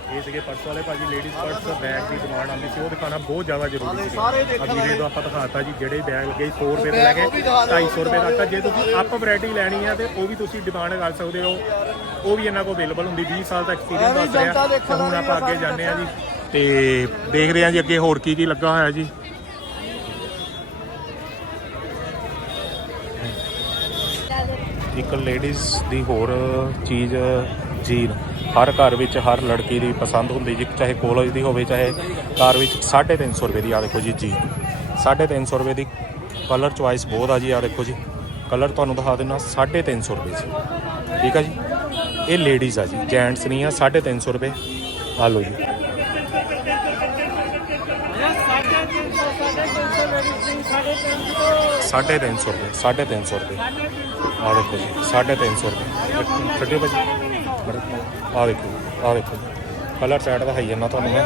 ਇਹ ਸੀਗੇ ਪਰਸ ਵਾਲੇ ਭਾਜੀ ਲੇਡੀਜ਼ ਪਰਸ ਬੈਗ ਦੀ ਡਿਮਾਂਡ ਆਉਂਦੀ ਸੀ ਉਹ ਦਿਖਾਣਾ ਬਹੁਤ ਜ਼ਿਆਦਾ ਜ਼ਰੂਰੀ ਸੀ। ਦੇਖਣ ਅਭੀ ਦੇ ਆਪਾਂ ਦਿਖਾਤਾ ਜੀ ਜਿਹੜੇ ਬੈਗ ਲੱਗੇ 100 ਰੁਪਏ ਤੋਂ ਲੈ ਕੇ 250 ਰੁਪਏ ਤੱਕ। ਆ। ਜੇ ਤੁਸੀਂ ਅਪ ਵੈਰਾਈਟੀ ਲੈਣੀ ਆ ਤੇ ਉਹ ਵੀ ਤੁਸੀਂ ਡਿਮਾਂਡ ਕਰ ਸਕਦੇ ਹੋ। ਉਹ ਵੀ ਇਹਨਾਂ ਕੋਲ ਅਵੇਲੇਬਲ ਹੁੰਦੀ 20 ਸਾਲ ਦਾ ਐਕਸਪੀਰੀਅੰਸ ਦੱਸ ਰਿਹਾ। ਹੁਣ ਆਪਾਂ ਆ ਅੱਗੇ ਜਾਂਦੇ ਆ ਜੀ। ਤੇ ਦੇਖਦੇ ਆ ਜੀ ਅੱਗੇ ਹੋਰ ਕੀ ਕੀ ਲੱਗਾ ਹੋਇਆ ਜੀ। ਇੱਕ ਲੇਡੀਜ਼ ਦੀ ਹੋਰ ਚੀਜ਼ ਜੀਨ। ਹਰ ਘਰ ਵਿੱਚ ਹਰ ਲੜਕੀ ਦੀ ਪਸੰਦ ਹੁੰਦੀ ਜੀ, ਚਾਹੇ ਕਾਲਜ ਦੀ ਹੋਵੇ, ਚਾਹੇ ਘਰ ਵਿੱਚ 350 ਰੁਪਏ ਦੀ ਆ ਦੇਖੋ ਜੀ ਜੀਨ 350 ਰੁਪਏ ਦੀ ਕਲਰ ਚੁਆਇਸ ਬਹੁਤ ਆ ਜੀ ਆ ਦੇਖੋ ਜੀ। ਕਲਰ ਤੁਹਾਨੂੰ ਦਿਖਾ ਦਿੰਦਾ 350 ਰੁਪਏ ਜੀ ਠੀਕ ਆ ਜੀ? ਇਹ ਲੇਡੀਜ਼ ਆ ਜੀ ਜੈਂਟਸ ਨਹੀਂ ਆ 350 ਰੁਪਏ। ਆ ਲਓ ਜੀ। ਸਾਢੇ ਤਿੰਨ ਸੌ ਰੁਪਏ, ਸਾਢੇ ਤਿੰਨ ਸੌ ਰੁਪਏ। ਆ ਦੇਖੋ ਜੀ, ਸਾਢੇ ਤਿੰਨ ਸੌ ਰੁਪਏ। ਛੱਡਿਓ ਭਾਜੀ। ਆ ਦੇਖੋ ਆ ਦੇਖੋ। ਕਲਰ ਸੈਟ ਦਾ ਹੈ ਜਾਂਦਾ ਤੁਹਾਨੂੰ ਮੈਂ।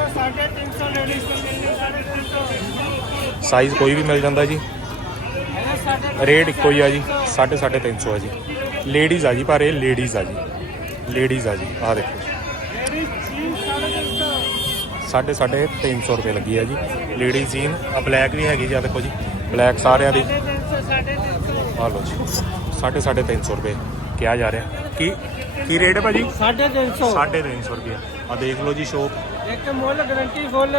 ਸਾਈਜ਼ ਕੋਈ ਵੀ ਮਿਲ ਜਾਂਦਾ ਜੀ। ਰੇਟ ਇੱਕੋ ਹੀ ਆ ਜੀ, ਸਾਢੇ ਸਾਢੇ ਤਿੰਨ ਸੌ ਆ ਜੀ। ਲੇਡੀਜ਼ ਆ ਜੀ, ਪਰ ਇਹ ਲੇਡੀਜ਼ ਆ ਜੀ। ਲੇਡੀਜ਼ ਆ ਜੀ ਆ ਦੇਖੋ। ਸਾਢੇ ਸਾਢੇ 300 ਰੁਪਏ ਲੱਗੀ ਆ ਜੀ। ਲੇਡੀਜ਼ ਜੀਨ ਆ ਬਲੈਕ ਵੀ ਹੈਗੀ ਜੀ ਆ ਦੇਖੋ ਜੀ। ਬਲੈਕ ਸਾਰਿਆਂ ਦੀ। ਆ ਲਓ ਜੀ, ਸਾਢੇ ਸਾਢੇ 300 ਰੁਪਏ। ਕਿਹਾ ਜਾ ਰਿਹਾ। ਕੀ ਕੀ ਰੇਟ ਹੈ ਭਾਜੀ? 350 ਸਾਢੇ 300 ਰੁਪਏ ਆ ਦੇਖ ਲਓ ਜੀ ਸ਼ੋਪ ਇੱਕ ਮੁੱਲ ਗਾਰੰਟੀ ਫੁੱਲ।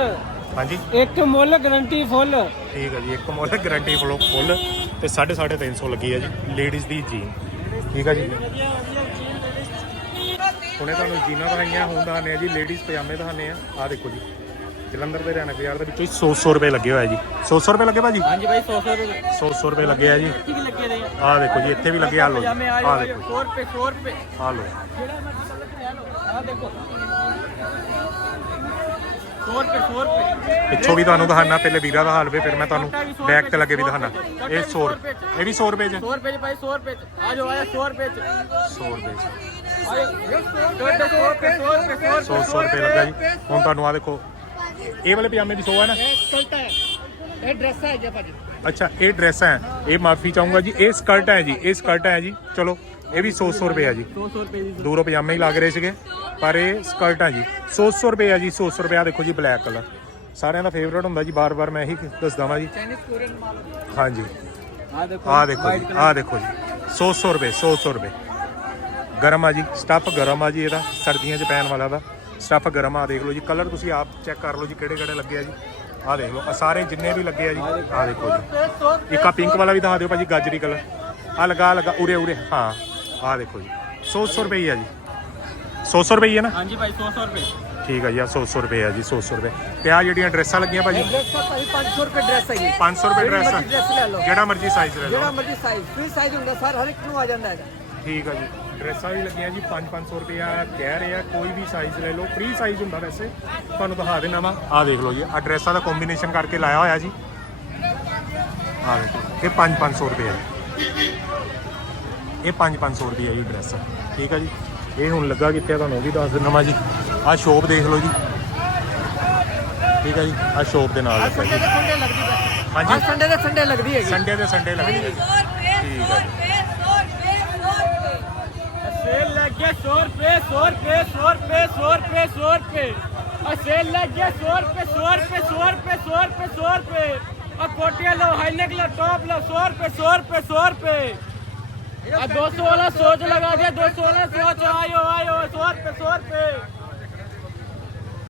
ਹਾਂਜੀ? ਇੱਕ ਮੁੱਲ ਗਾਰੰਟੀ ਫੁੱਲ। ਠੀਕ ਹੈ ਜੀ ਇੱਕ ਮੁੱਲ ਗਾਰੰਟੀ ਫੁੱਲ ਫੁੱਲ ਤੇ ਸਾਢੇ ਸਾਢੇ 300 ਲੱਗੀ ਹੈ ਜੀ ਲੇਡੀਜ਼ ਦੀ ਜੀਨ ਠੀਕ ਹੈ ਜੀ। ਹੁਣੇ ਤੁਹਾਨੂੰ ਜੀਨਾਂ ਦਿਖਾਈਆਂ ਹੁਣ ਦਿਖਾਉਂਦੇ ਆ ਜੀ ਲੇਡੀਜ਼ ਪਜਾਮੇ ਦਿਖਾਉਂਦੇ ਆ ਆ ਦੇਖੋ ਜੀ। ਜਲੰਧਰ ਦੇ ਰੈਣਕ ਬਾਜ਼ਾਰ ਦੇ ਵਿੱਚੋਂ 100 100 ਰੁਪਏ ਲੱਗੇ ਹੋਇਆ ਜੀ 100 100 ਰੁਪਏ ਲੱਗੇ ਭਾਜੀ ਹਾਂਜੀ ਭਾਈ 100 ਰੁਪਏ 100 100 ਰੁਪਏ ਲੱਗੇ ਆ ਜੀ ਕੀ ਲੱਗੇ ਨੇ ਆ ਦੇਖੋ ਜੀ ਇੱਥੇ ਵੀ ਲੱਗੇ ਆ ਲੋ ਪਜਾਮੇ ਆ ਆ ਜਾਓ ਦੇਖੋ 100 ਰੁਪਏ 100 ਰੁਪਏ ਆ ਲੋ ਜਿਹੜਾ ਮਰਜ਼ੀ ਕਲਰ ਲੈ ਲਓ ਆ ਦੇਖੋ 100 ਰੁਪਏ 100 ਰੁਪਏ ਪਿੱਛੋਂ ਵੀ ਤੁਹਾਨੂੰ ਦਿਖਾਣਾ ਪਹਿਲੇ ਵੀਰਾ ਦਾ ਹਾਲ ਵੇ ਫਿਰ ਮੈਂ ਤੁਹਾਨੂੰ ਬੈਕ ਤੇ ਲੱਗੇ ਵੀ ਦਿਖਾਣਾ ਇਹ 100 ਰੁਪਏ ਇਹ ਵੀ 100 ਰੁਪਏ ਚ 100 ਰੁਪਏ ਚ ਭਾਈ 100 ਰੁਪਏ ਚ ਆ ਜਾਓ ਆ ਜਾਓ 100 ਰੁਪਏ ਚ 100 ਰੁਪਏ ਚ ਆ ਜਾਓ 100 ਰੁਪਏ 100 ਰੁਪਏ 100 100 100 ਰੁਪਏ ਲੱਗਾ ਜੀ ਹੁਣ ਤੁਹਾਨੂੰ ਆ ਦੇਖੋ ਇਹ ਵਾਲੇ ਪਜਾਮੇ ਦੀ ਸੋ ਹੈ ਇਹ ਸਕਲਟ ਹੈ। ਇਹ ਡਰੈਸ ਹੈ ਜੀ ਭਾਜੀ ਅੱਛਾ ਇਹ ਡਰੈਸਾਂ ਹੈ। ਇਹ ਮਾਫੀ ਚਾਹੂੰਗਾ ਜੀ। ਇਹ ਸਕਰਟ ਹੈ ਜੀ। ਇਹ ਸਕਰਟ ਹੈ ਜੀ। ਚਲੋ ਇਹ ਵੀ 100 ਰੁਪਏ ਹੈ ਜੀ। 200 ਰੁਪਏ ਦੀ ਦੂਰੋਂ ਪਜਾਮੇ ਹੀ ਲੱਗ ਰਹੇ ਸੀਗੇ ਪਰ ਇਹ ਸਕਰਟ ਹੈ ਜੀ। 100 ਰੁਪਏ ਹੈ ਜੀ 100 ਰੁਪਏ। ਆ ਦੇਖੋ ਜੀ ਬਲੈਕ ਕਲਰ ਸਾਰਿਆਂ ਦਾ ਫੇਵਰਟ ਹੁੰਦਾ ਜੀ। ਬਾਰ-ਬਾਰ ਮੈਂ ਇਹੀ ਦੱਸਦਾ ਵਾਂ ਜੀ। ਹਾਂਜੀ। ਆ ਦੇਖੋ ਆ ਦੇਖੋ ਜੀ ਆ ਦੇਖੋ ਜੀ। 100 ਰੁਪਏ 100 ਰੁਪਏ। ਗਰਮ ਆ ਜੀ। ਸਟੱਫ ਗਰਮ ਆ ਜੀ ਇਹਦਾ। ਸਰਦੀਆਂ 'ਚ ਪੈਣ ਵਾਲਾ ਦਾ ਸਟਫ ਗਰਮ ਆ ਦੇਖ ਲਓ ਜੀ ਕਲਰ ਤੁਸੀਂ ਆਪ ਚੈੱਕ ਕਰ ਲਓ ਜੀ ਕਿਹੜੇ ਕਿਹੜੇ ਲੱਗੇ ਆ ਜੀ। ਆ ਦੇਖ ਲਓ ਸਾਰੇ ਜਿੰਨੇ ਵੀ ਲੱਗੇ ਆ ਜੀ ਆ ਦੇਖੋ ਜੀ। ਇੱਕ ਆ ਪਿੰਕ ਵਾਲਾ ਵੀ ਦਿਖਾ ਦਿਓ ਭਾਜੀ ਗਾਜਰੀ ਕਲਰ ਆ ਲਗਾ ਲਗਾ ਉਰੇ ਉਰੇ ਹਾਂ ਆ ਦੇਖੋ ਜੀ। 100 ਰੁਪਏ ਆ ਜੀ। 100 ਰੁਪਏ ਹੈ ਨਾ? ਹਾਂਜੀ ਭਾਈ 100 ਰੁਪਏ। ਠੀਕ ਆ ਜੀ ਆ 100 ਰੁਪਏ ਆ ਜੀ 100 ਰੁਪਏ। ਤੇ ਆ ਜਿਹੜੀਆਂ ਡਰੈਸਾਂ ਲੱਗੀਆਂ ਭਾਜੀ? ਡਰੈਸਾਂ ਭਾਈ 500 ਰੁਪਏ ਡਰੈਸ ਹੈ 500 ਰੁਪਏ ਡਰੈਸ ਆ। ਜਿਹੜਾ ਮਰਜ਼ੀ ਸਾਈਜ਼ ਲੈ ਲਓ। ਜਿਹੜਾ ਮਰਜ਼ੀ ਸਾਈਜ਼ ਫ੍ਰੀ ਸਾਈਜ਼ ਹੁੰਦਾ ਸਰ ਹਰ ਇੱਕ ਨੂੰ ਆ ਜਾਂਦਾ ਹੈਗਾ। ਠੀਕ ਆ ਡਰੈਸਾਂ ਵੀ ਲੱਗੀਆਂ ਜੀ 5-500 ਰੁਪਿਆ ਕਹਿ ਰਹੇ ਆ ਕੋਈ ਵੀ ਸਾਈਜ਼ ਲੈ ਲਓ ਫ੍ਰੀ ਸਾਈਜ਼ ਹੁੰਦਾ ਵੈਸੇ। ਤੁਹਾਨੂੰ ਦਿਖਾ ਦੇਣਾ ਵਾ। ਆ ਦੇਖ ਲਓ ਜੀ ਆ ਡਰੈਸਾਂ ਦਾ ਕੰਬੀਨੇਸ਼ਨ ਕਰਕੇ ਲਾਇਆ ਹੋਇਆ ਜੀ। ਆ ਦੇਖੋ ਇਹ 5-500 ਰੁਪਿਆ ਇਹ 5-500 ਰੁਪਿਆ ਜੀ ਡਰੈਸ। ਠੀਕ ਆ ਜੀ? ਇਹ ਹੁਣ ਲੱਗਾ ਕਿੱਥੇ ਤੁਹਾਨੂੰ ਉਹ ਵੀ ਦੱਸ ਦਿੰਨਾ ਵਾ ਜੀ। ਆ ਸ਼ੋਪ ਦੇਖ ਲਓ ਜੀ। ਠੀਕ ਆ ਜੀ? ਆ ਸ਼ੋਪ ਦੇ ਨਾਲ ਹਾਂਜੀ? ਸੰਡੇ ਦੇ ਸੰਡੇ ਲੱਗਦੀ ਹੈਗੀ। ਸੰਡੇ ਦੇ ਸੰਡੇ ਲੱਗਦੀ ਹੈ ਠੀਕ ਆ लग गया सौ रुपए सौ रुपए सौ रुपए सौ रुपए सौ रुपए और सेल लग गया सौ रुपए सौ रुपए सौ रुपए सौ रुपए सौ रुपए और कोटिया लो हाईनेक लो टॉप लो सौ रुपए सौ रुपए सौ रुपए और दो सौ वाला सोच लगा दिया दो सौ वाला सोच आयो आयो सौ रुपए सौ रुपए